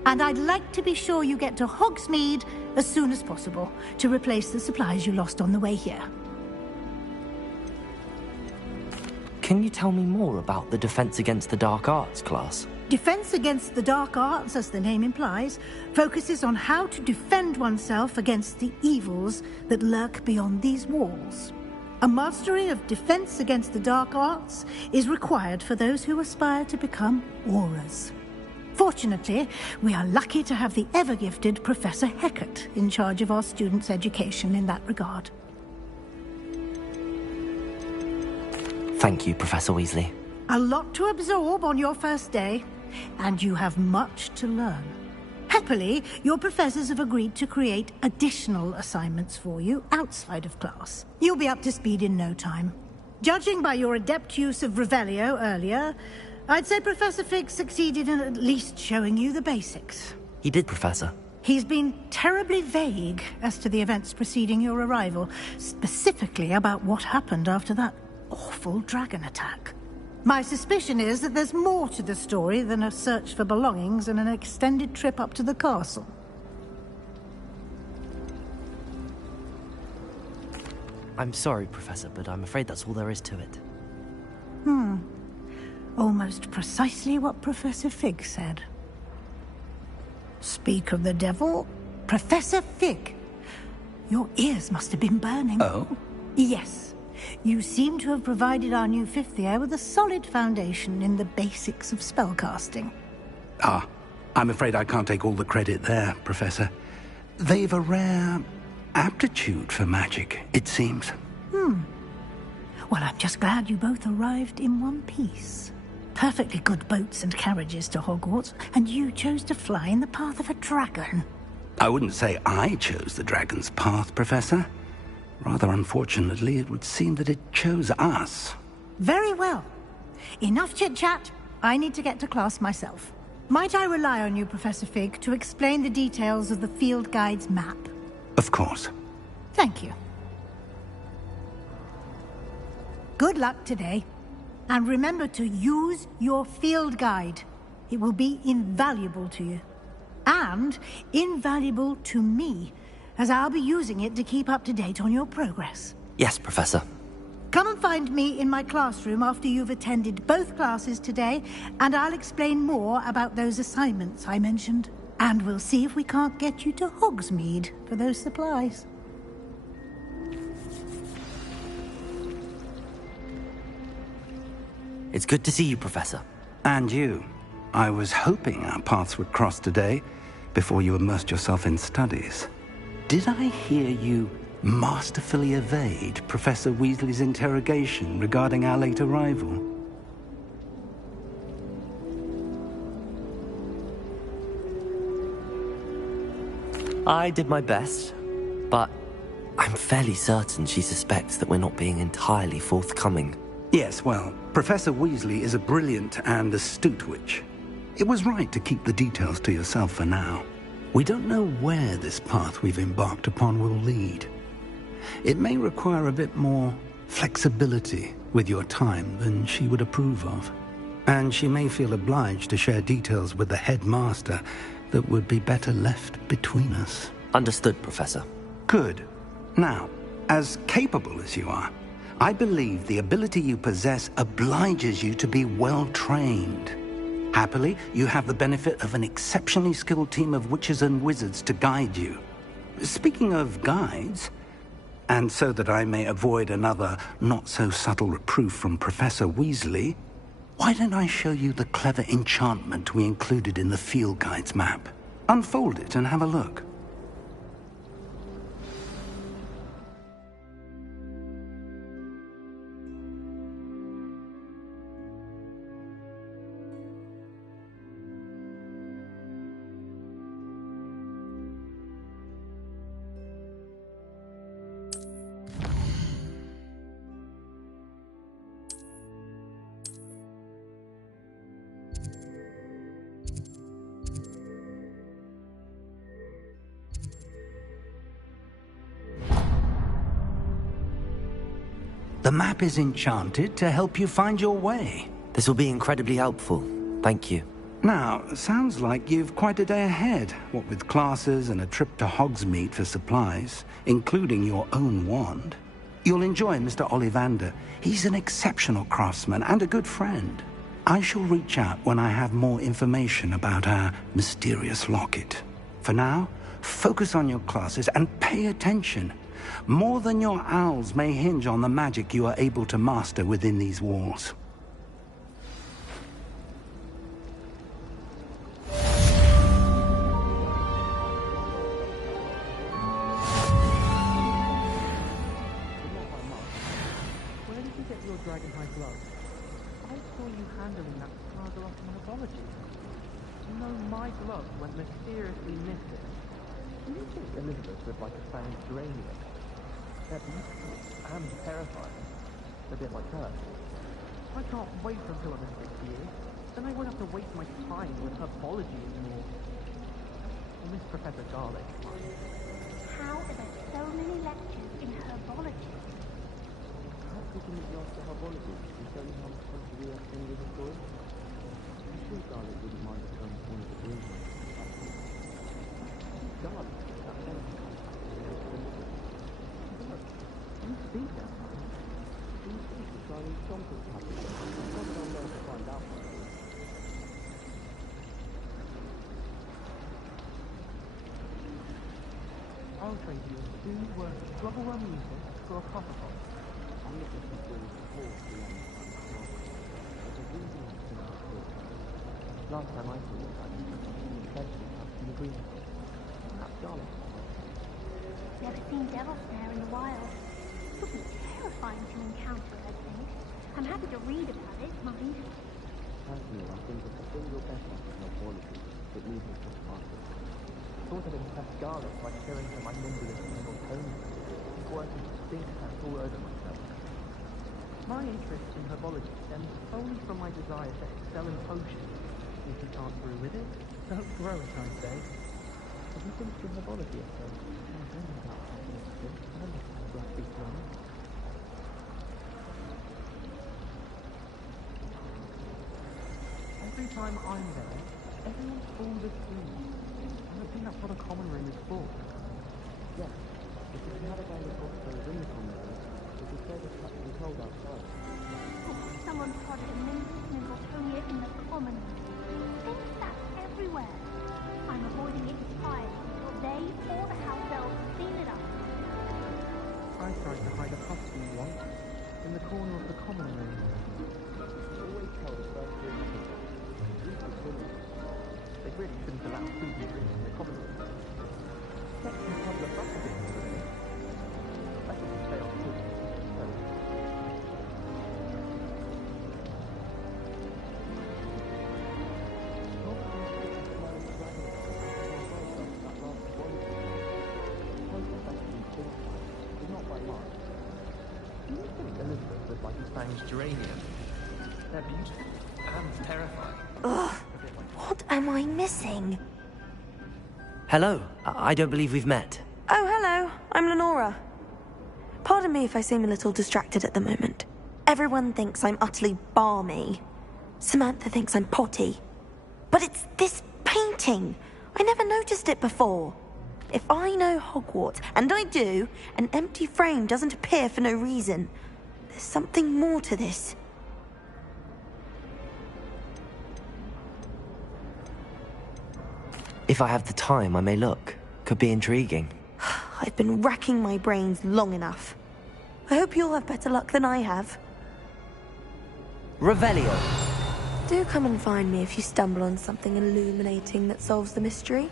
And I'd like to be sure you get to Hogsmeade as soon as possible to replace the supplies you lost on the way here. Can you tell me more about the Defense Against the Dark Arts class? Defense Against the Dark Arts, as the name implies, focuses on how to defend oneself against the evils that lurk beyond these walls. A mastery of Defense Against the Dark Arts is required for those who aspire to become Aurors. Fortunately, we are lucky to have the ever-gifted Professor Hecat in charge of our students' education in that regard. Thank you, Professor Weasley. A lot to absorb on your first day, and you have much to learn. Happily, your professors have agreed to create additional assignments for you outside of class. You'll be up to speed in no time. Judging by your adept use of Revelio earlier, I'd say Professor Fig succeeded in at least showing you the basics. He did, Professor. He's been terribly vague as to the events preceding your arrival, specifically about what happened after that awful dragon attack. My suspicion is that there's more to the story than a search for belongings and an extended trip up to the castle. I'm sorry, Professor, but I'm afraid that's all there is to it. Almost precisely what Professor Fig said. Speak of the devil, Professor Fig. Your ears must have been burning. Oh? Yes. You seem to have provided our new fifth year with a solid foundation in the basics of spellcasting. Ah, I'm afraid I can't take all the credit there, Professor. They've a rare aptitude for magic, it seems. Well, I'm just glad you both arrived in one piece. Perfectly good boats and carriages to Hogwarts, and you chose to fly in the path of a dragon. I wouldn't say I chose the dragon's path, Professor. Rather unfortunately, it would seem that it chose us. Very well. Enough chit-chat. I need to get to class myself. Might I rely on you, Professor Fig, to explain the details of the field guide's map? Of course. Thank you. Good luck today. And remember to use your field guide. It will be invaluable to you. And invaluable to me, as I'll be using it to keep up to date on your progress. Yes, Professor. Come and find me in my classroom after you've attended both classes today, and I'll explain more about those assignments I mentioned. And we'll see if we can't get you to Hogsmeade for those supplies. It's good to see you, Professor. And you. I was hoping our paths would cross today, before you immersed yourself in studies. Did I hear you masterfully evade Professor Weasley's interrogation regarding our late arrival? I did my best, but I'm fairly certain she suspects that we're not being entirely forthcoming. Yes, well, Professor Weasley is a brilliant and astute witch. It was right to keep the details to yourself for now. We don't know where this path we've embarked upon will lead. It may require a bit more flexibility with your time than she would approve of. And she may feel obliged to share details with the headmaster that would be better left between us. Understood, Professor. Good. Now, as capable as you are, I believe the ability you possess obliges you to be well-trained. Happily, you have the benefit of an exceptionally skilled team of witches and wizards to guide you. Speaking of guides, and so that I may avoid another not-so-subtle reproof from Professor Weasley, why don't I show you the clever enchantment we included in the field guide's map? Unfold it and have a look. The map is enchanted to help you find your way. This will be incredibly helpful. Thank you. Now, sounds like you've quite a day ahead, what with classes and a trip to Hogsmeade for supplies, including your own wand. You'll enjoy Mr. Ollivander. He's an exceptional craftsman and a good friend. I shall reach out when I have more information about our mysterious locket. For now, focus on your classes and pay attention. More than your owls may hinge on the magic you are able to master within these walls. Mysteriously missing. Do you think Elizabeth would like a found geranium? They're beautiful and terrifying. A bit like her. I can't wait until I'm in 6 years. Then I won't have to waste my time with herbology anymore. I miss Professor Garlic. How are there so many lectures in herbology? Perhaps we can meet you after herbology and show you how much fun to do that thing with the story. I'm sure Garlic wouldn't mind us going to one of the green ones. God, that sounds you see that? Do you think the Chinese chocolate package? I've got down there to find out. I'll trade you 2 worth of trouble run music for a copper pot. I'm looking for support beyond there's a reason to support. Last time I saw it, I especially in the green. Never seen devil snare in the wild. It would be terrifying to encounter, I think. I'm happy to read about it, mind. Personally, I think it's the single best of quality that leaves me from the market. I thought I'd impress Garlic by showing her my nimbulous evil tones, working stink taps all over myself. My interest in herbology stems solely from my desire to excel in potions. If you can't brew with it, don't grow it, I say. Have you finished your herbology essay? Every time I'm there, everyone's full of dreams. I don't think that's what a common room is for. Yes, if you had a guy with crossbows in the common room, it would save us much being told outside. Oh, someone prodded a Nimbus Nimbletonia in the common room. Think that's everywhere. I'm avoiding it entirely until they or the house elves clean it up. I tried to hide a husky once, in the corner of the common room. Always tell the first room of the they really shouldn't allow food and drinks in the common room. Check some public buses in the room. I think they are too. Elizabeth would like a Spanish geranium. They're beautiful and terrifying. Ugh, what am I missing? Hello. I don't believe we've met. Oh, hello. I'm Lenora. Pardon me if I seem a little distracted at the moment. Everyone thinks I'm utterly balmy. Samantha thinks I'm potty. But it's this painting. I never noticed it before. If I know Hogwarts, and I do, an empty frame doesn't appear for no reason. There's something more to this. If I have the time, I may look. Could be intriguing. I've been racking my brains long enough. I hope you'll have better luck than I have. Revelio. Do come and find me if you stumble on something illuminating that solves the mystery.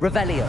Revelio.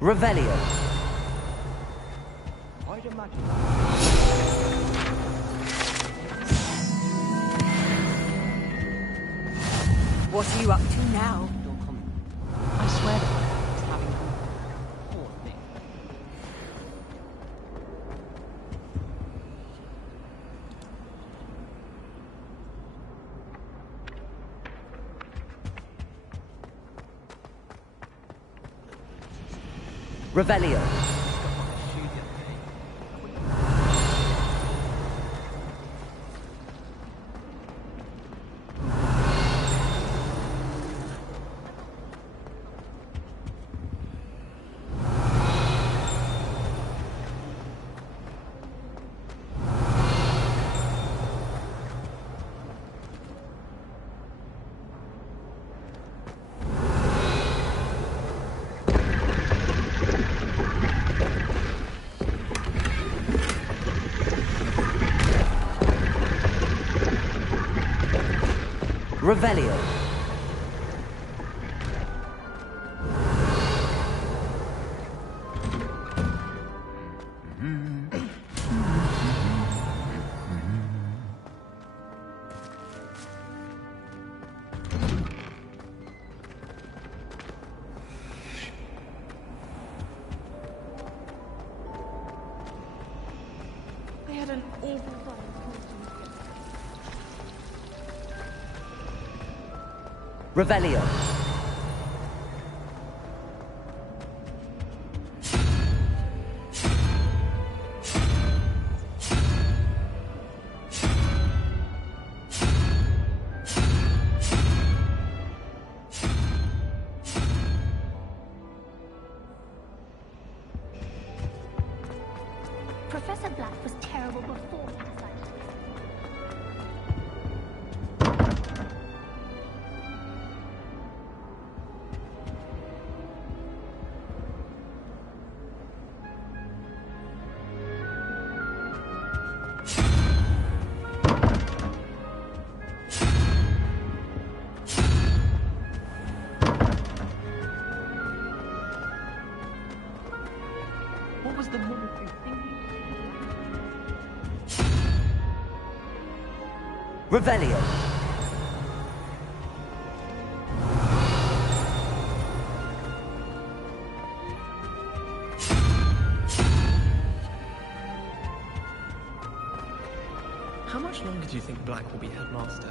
Revelio. I'd imagine. What are you up to now? I swear to God, he's having a poor thing. Revelio. Revelio. I had an awful time. Revelio. Professor Black was terrible before he decided. What was the military thinking? Revelio. How much longer do you think Black will be headmaster?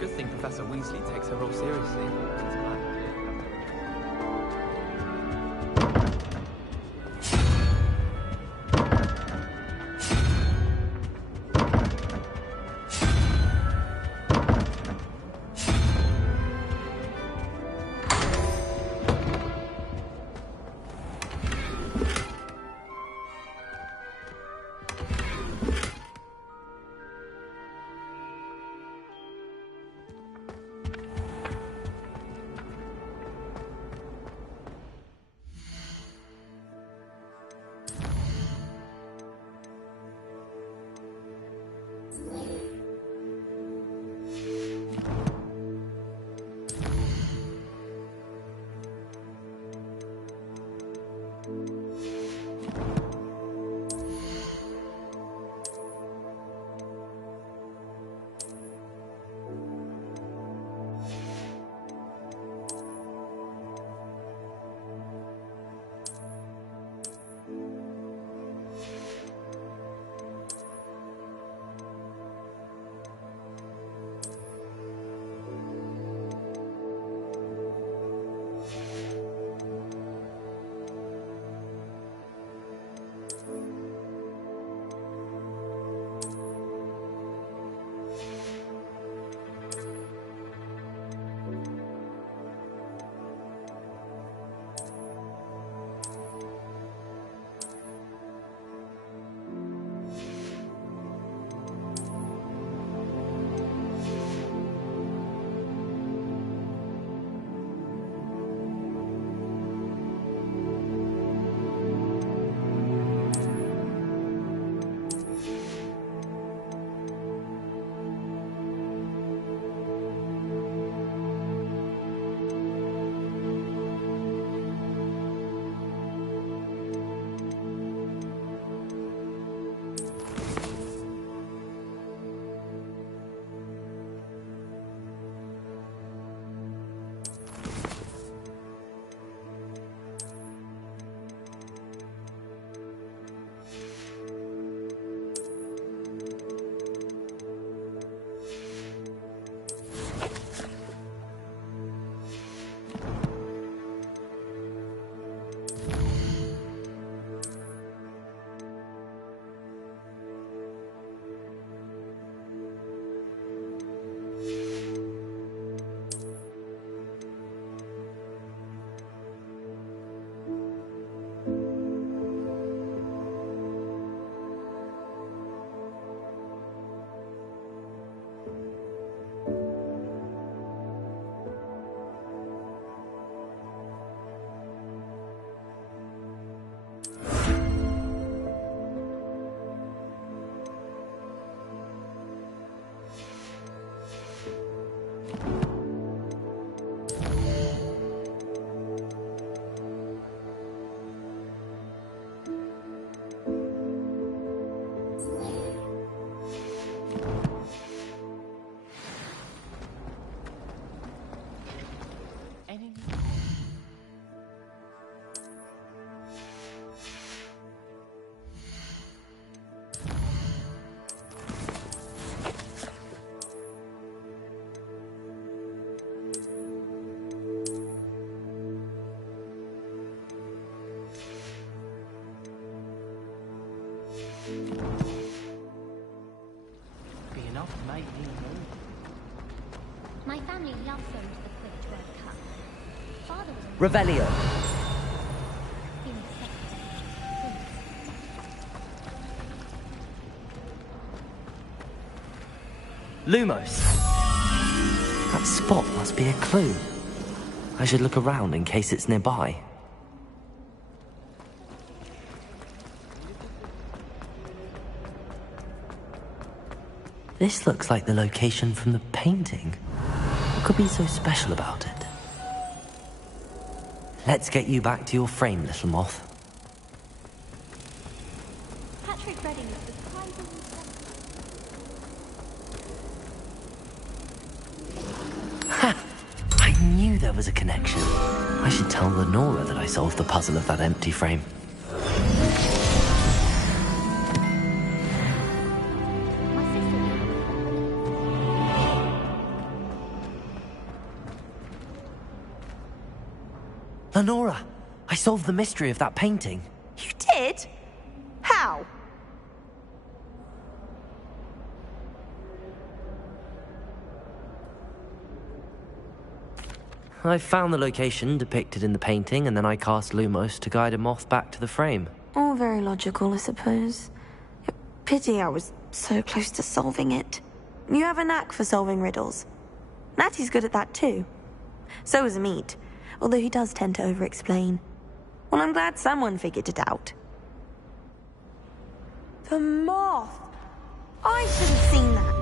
Good thing Professor Weasley takes her role seriously. She's Black. My family loves going to the Quidditch World Cup. Father was a Revelio. been accepted Lumos. That spot must be a clue. I should look around in case it's nearby. This looks like the location from the painting. What could be so special about it? Let's get you back to your frame, little moth. Patrick Redding is surprisingly Ha! I knew there was a connection. I should tell Lenora that I solved the puzzle of that empty frame. Lenora, I solved the mystery of that painting. You did? How? I found the location depicted in the painting, and then I cast Lumos to guide a moth back to the frame. All very logical, I suppose. Pity I was so close to solving it. You have a knack for solving riddles. Natty's good at that too. So is Amit, although he does tend to over-explain. Well, I'm glad someone figured it out. The moth! I should have seen that.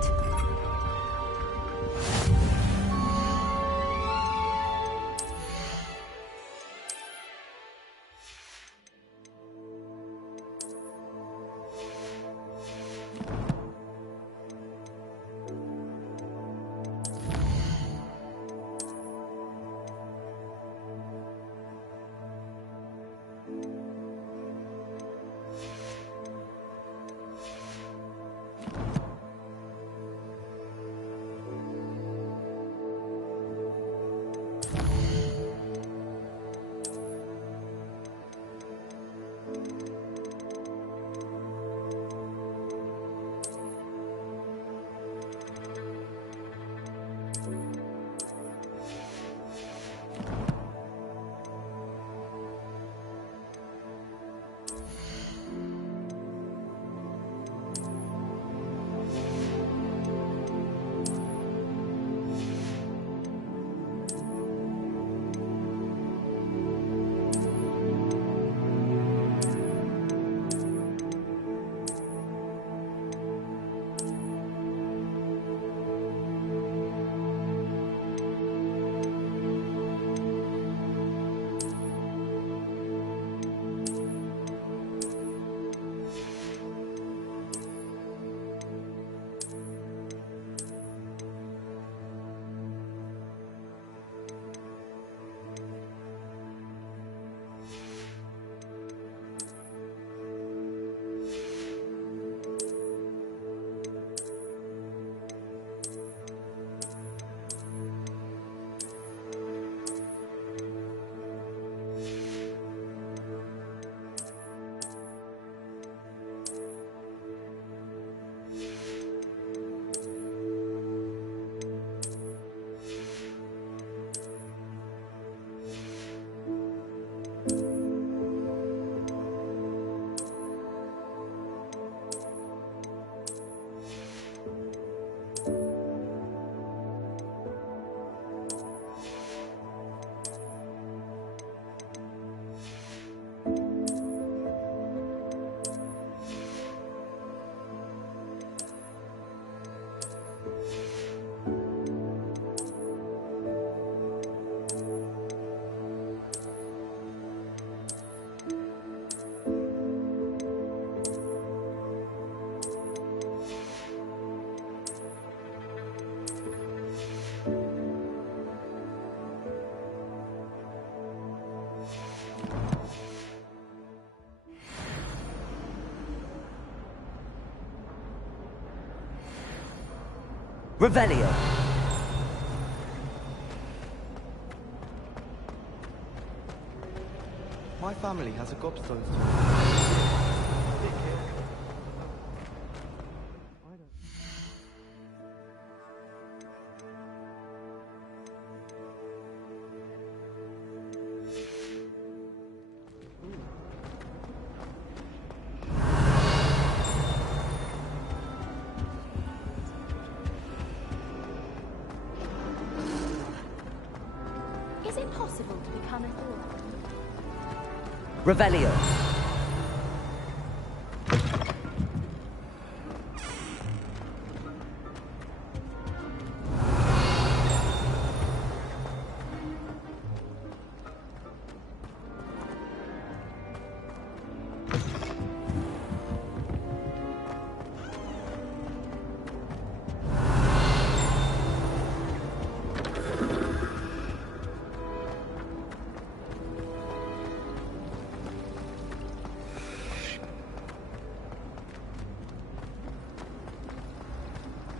Revelio. My family has a gobstone store. Amathura. Revelio.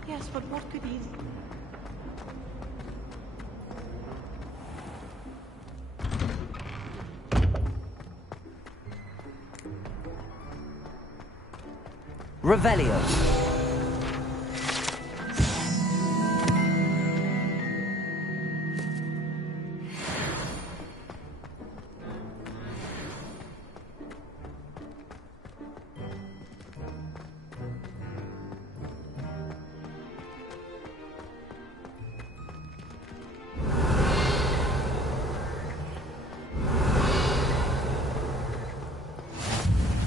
Yes, but what could he... Revelio.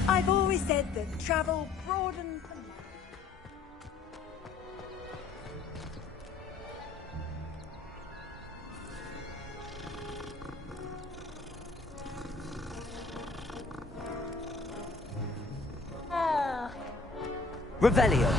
I've always said that travel broadens the mind. Revelio.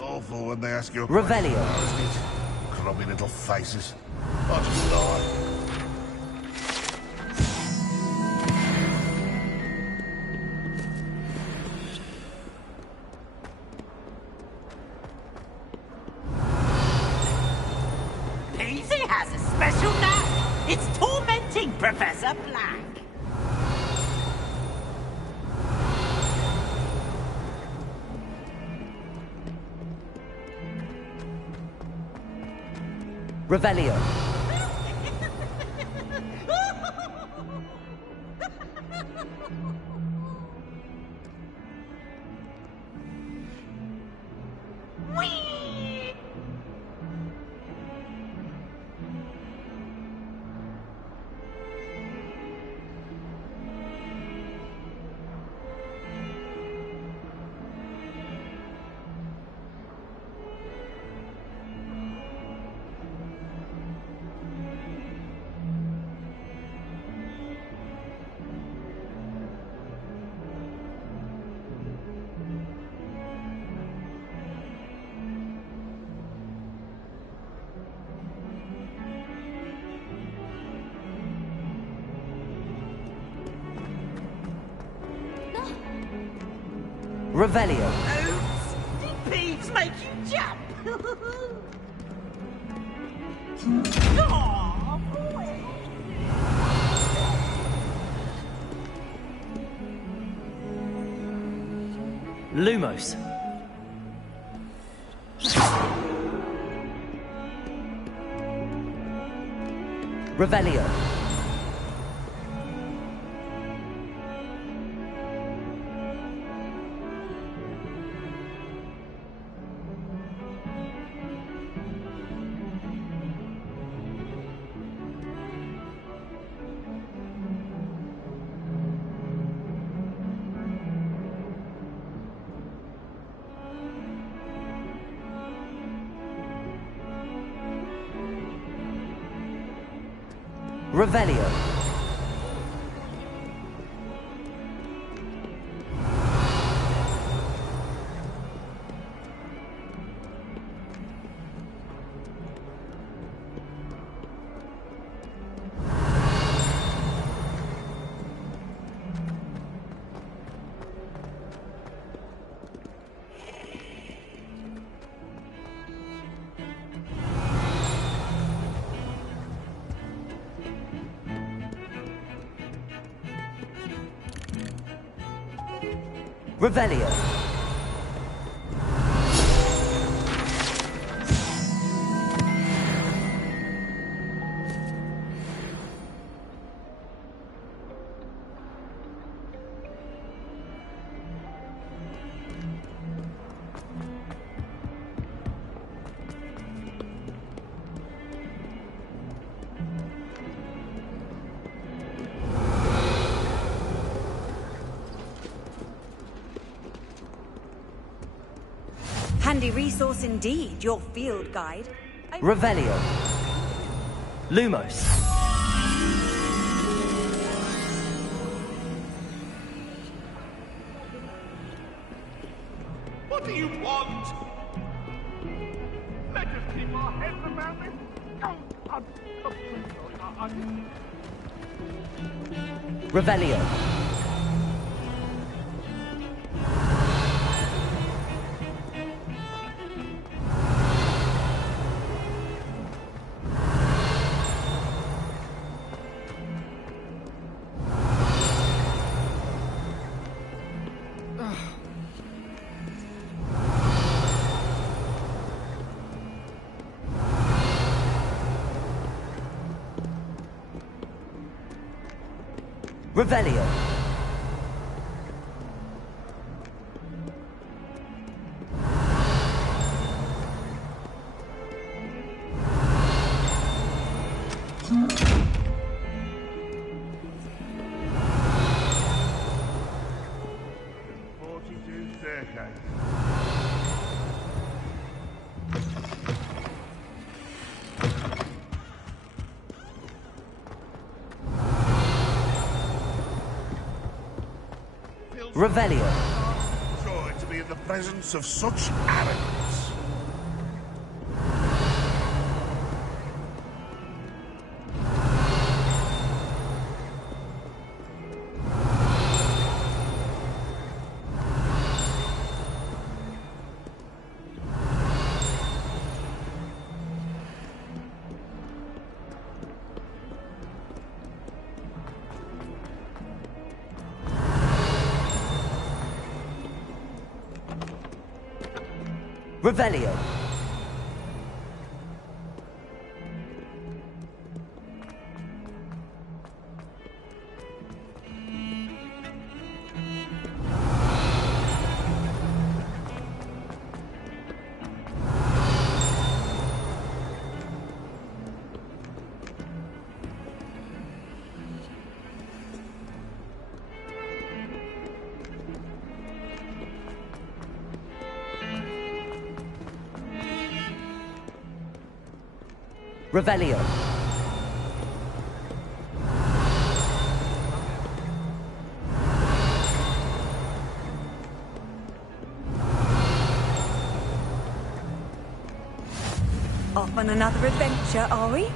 Awful when they ask you. Revelio. Isn't it? Grubby little faces. I'll just die. Paisley has a special knack. It's tormenting Professor Black. Revelio. Revelio. Oops! Did peeves make you jump? Aw, Lumos. Revelio. Revelio. Revelio. Handy resource indeed, your field guide. Revelio. Lumos. What do you want? Let us keep our heads around this. Revelio. Revelio. Revelio. Joy to be in the presence of such arrogance. Revelio. Revelio. Off on another adventure, are we?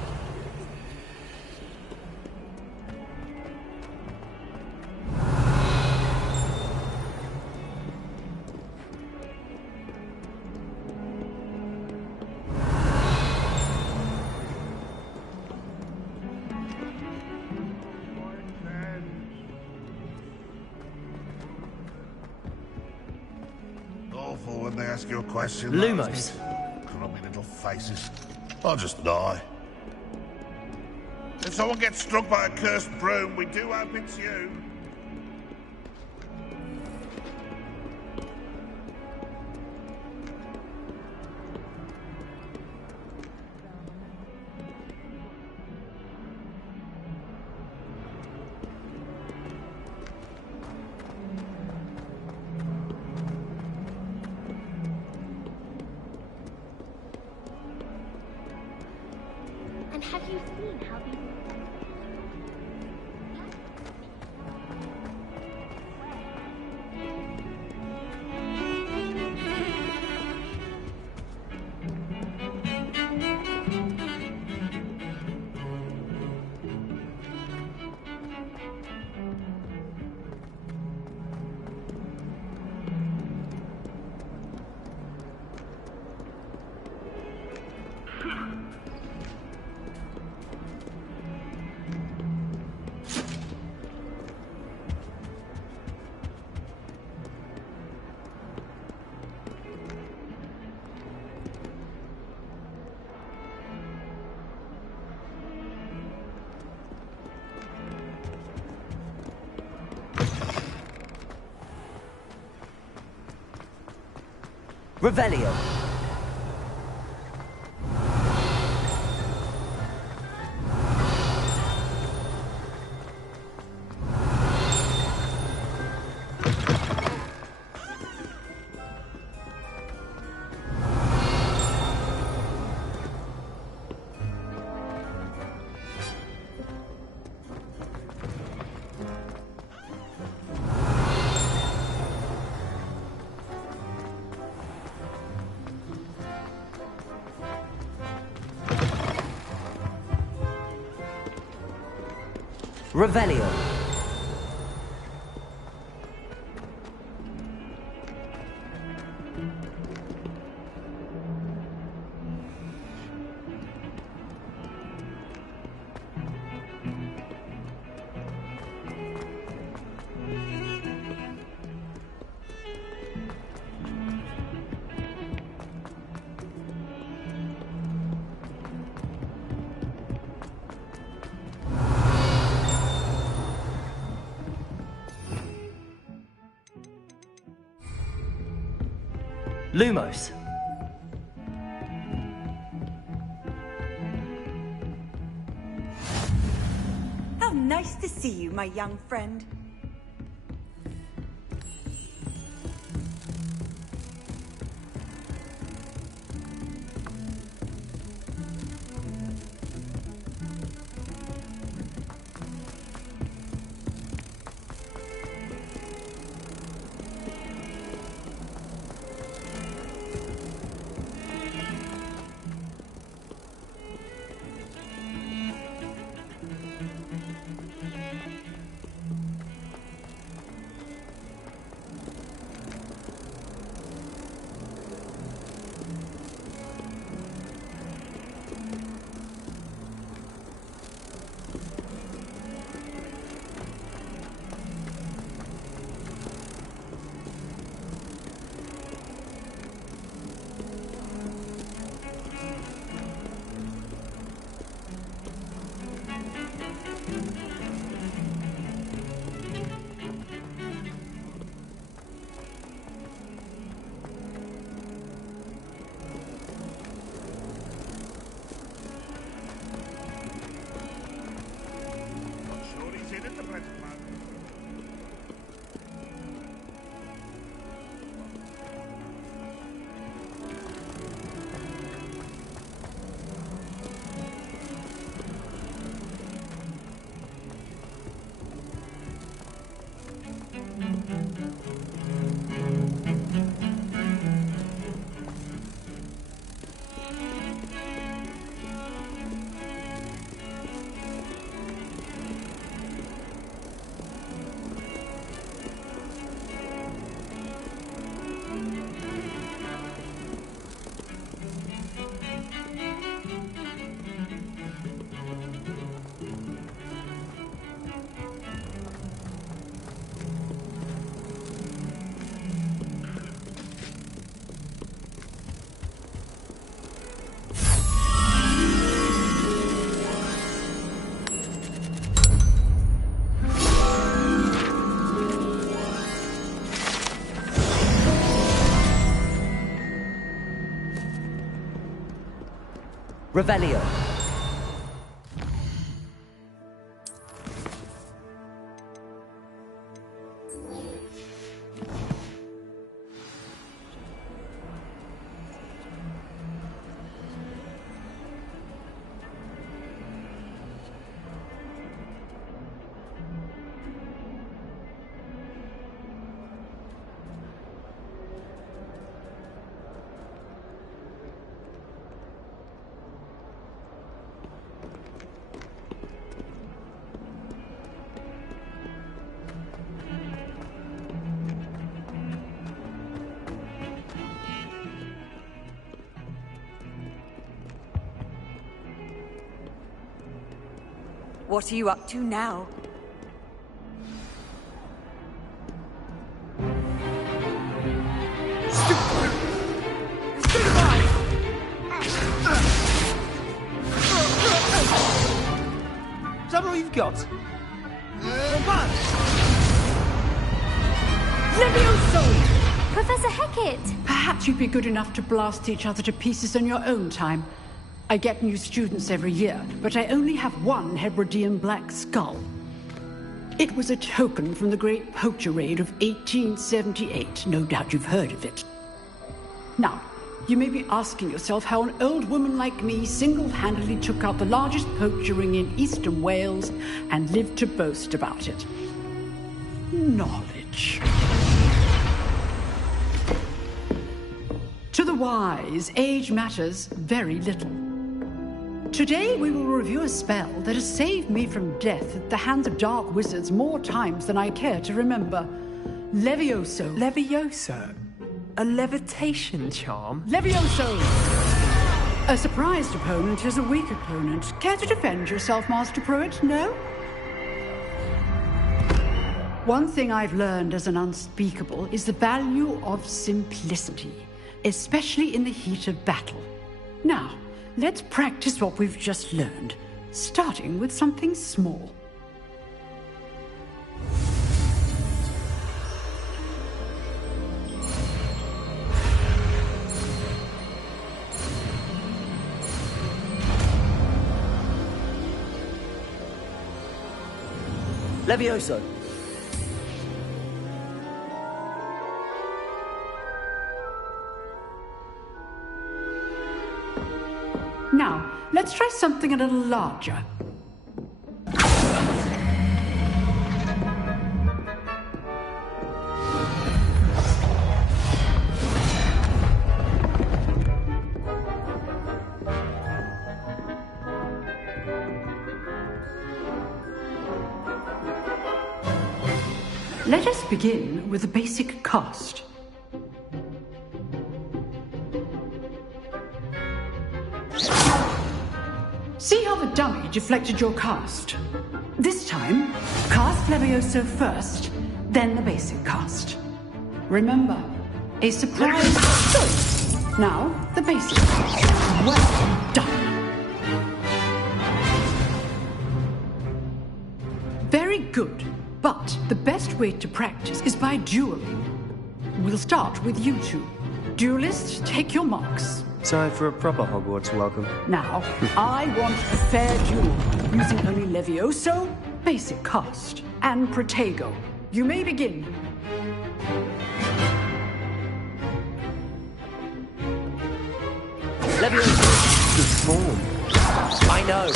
Awful when they ask you a question. Lumos. Grubby little faces. I'll just die. If someone gets struck by a cursed broom, we do hope it's you. And have you seen how these... Revelio. Revelio. Lumos. How nice to see you, my young friend. Revelio. What are you up to now? Is that all you've got? Levioso! Professor Hackett! Perhaps you'd be good enough to blast each other to pieces in your own time. I get new students every year, but I only have one Hebridean black skull. It was a token from the Great Poacher Raid of 1878. No doubt you've heard of it. Now, you may be asking yourself how an old woman like me single-handedly took out the largest poacher ring in eastern Wales and lived to boast about it. Knowledge. To the wise, age matters very little. Today we will review a spell that has saved me from death at the hands of dark wizards more times than I care to remember. Levioso. Levioso? A levitation charm? Levioso! A surprised opponent is a weak opponent. Care to defend yourself, Master Pruitt? No? One thing I've learned as an unspeakable is the value of simplicity, especially in the heat of battle. Now, let's practice what we've just learned, starting with something small. Levioso. Now, let's try something a little larger. Let us begin with the basic cast. See how the dummy deflected your cast? This time, cast Levioso first, then the basic cast. Remember, a surprise. Good. Now, the basic cast. Well done. Very good. But the best way to practice is by dueling. We'll start with you two. Duelists, take your marks. Time for a proper Hogwarts welcome. Now, I want a fair duel, using only Levioso, basic cast, and Protego. You may begin. Levioso. Good form. I know.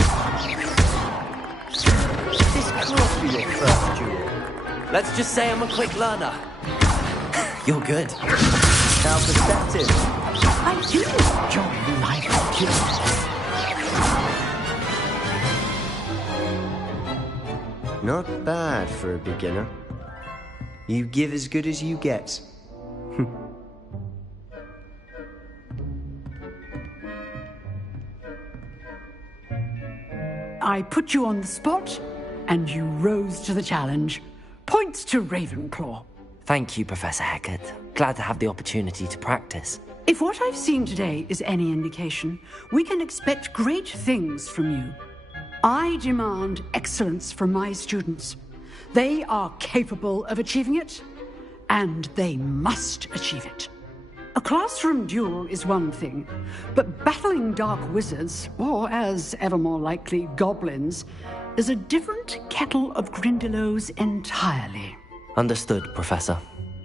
This can't be your first duel. Let's just say I'm a quick learner. You're good. How perceptive. I do enjoy life killing. Not bad for a beginner. You give as good as you get. I put you on the spot, and you rose to the challenge. Points to Ravenclaw. Thank you, Professor Hackett. Glad to have the opportunity to practice. If what I've seen today is any indication, we can expect great things from you. I demand excellence from my students. They are capable of achieving it, and they must achieve it. A classroom duel is one thing, but battling dark wizards, or as ever more likely, goblins, is a different kettle of Grindylows entirely. Understood, Professor.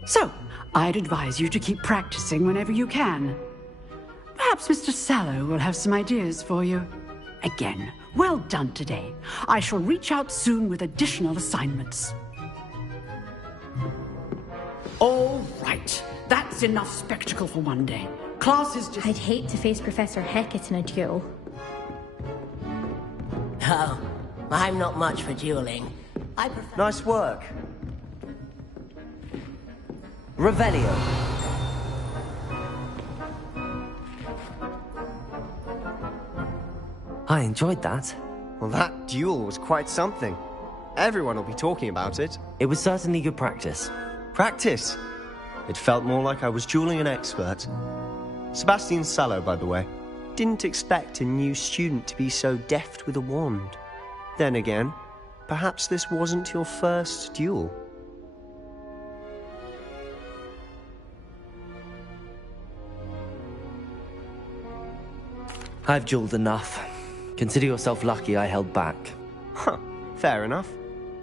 So, I'd advise you to keep practicing whenever you can. Perhaps Mr. Sallow will have some ideas for you. Again, well done today. I shall reach out soon with additional assignments. All right. That's enough spectacle for one day. Class is just... I'd hate to face Professor Hackett in a duel. Oh, I'm not much for dueling. I prefer... Nice work. Revelio. I enjoyed that. Well, that duel was quite something. Everyone will be talking about it. It was certainly good practice. Practice? It felt more like I was dueling an expert. Sebastian Sallow, by the way. Didn't expect a new student to be so deft with a wand. Then again, perhaps this wasn't your first duel. I've jeweled enough. Consider yourself lucky I held back. Huh, fair enough.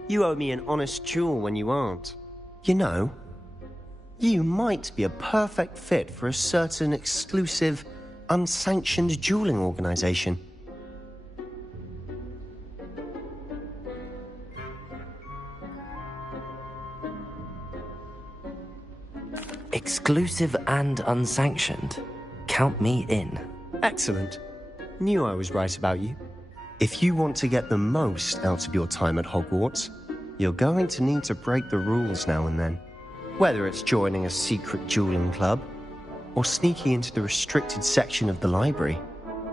You owe me an honest jewel when you aren't. You know, you might be a perfect fit for a certain exclusive, unsanctioned dueling organization. Exclusive and unsanctioned. Count me in. Excellent. Knew I was right about you. If you want to get the most out of your time at Hogwarts, you're going to need to break the rules now and then. Whether it's joining a secret dueling club, or sneaking into the restricted section of the library,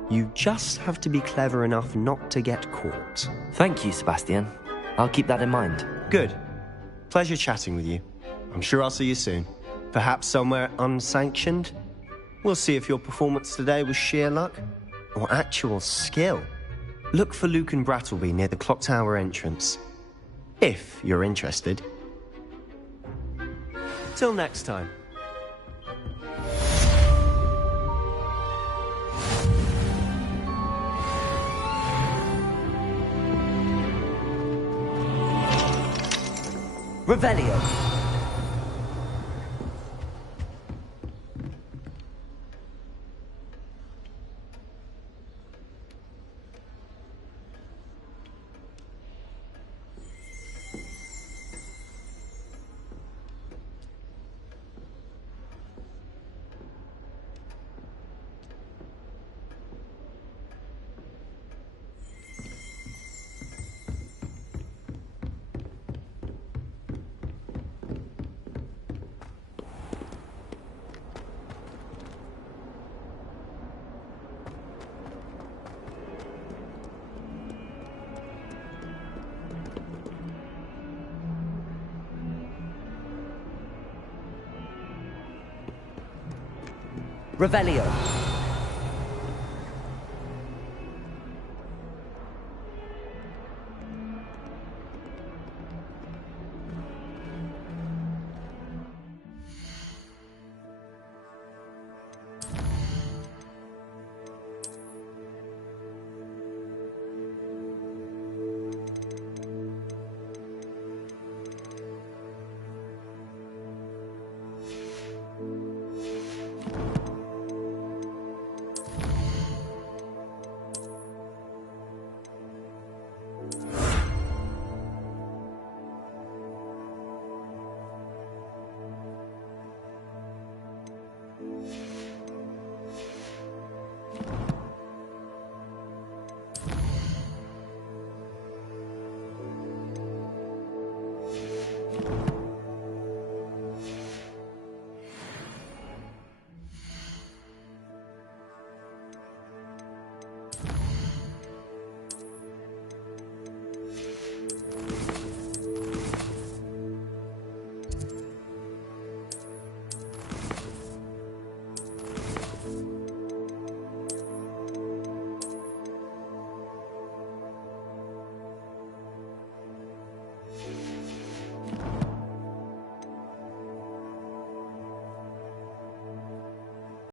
you just have to be clever enough not to get caught. Thank you, Sebastian. I'll keep that in mind. Good. Pleasure chatting with you. I'm sure I'll see you soon. Perhaps somewhere unsanctioned? We'll see if your performance today was sheer luck or actual skill. Look for Luke and Brattleby near the clock tower entrance, if you're interested. Till next time. Revelio. Revelio.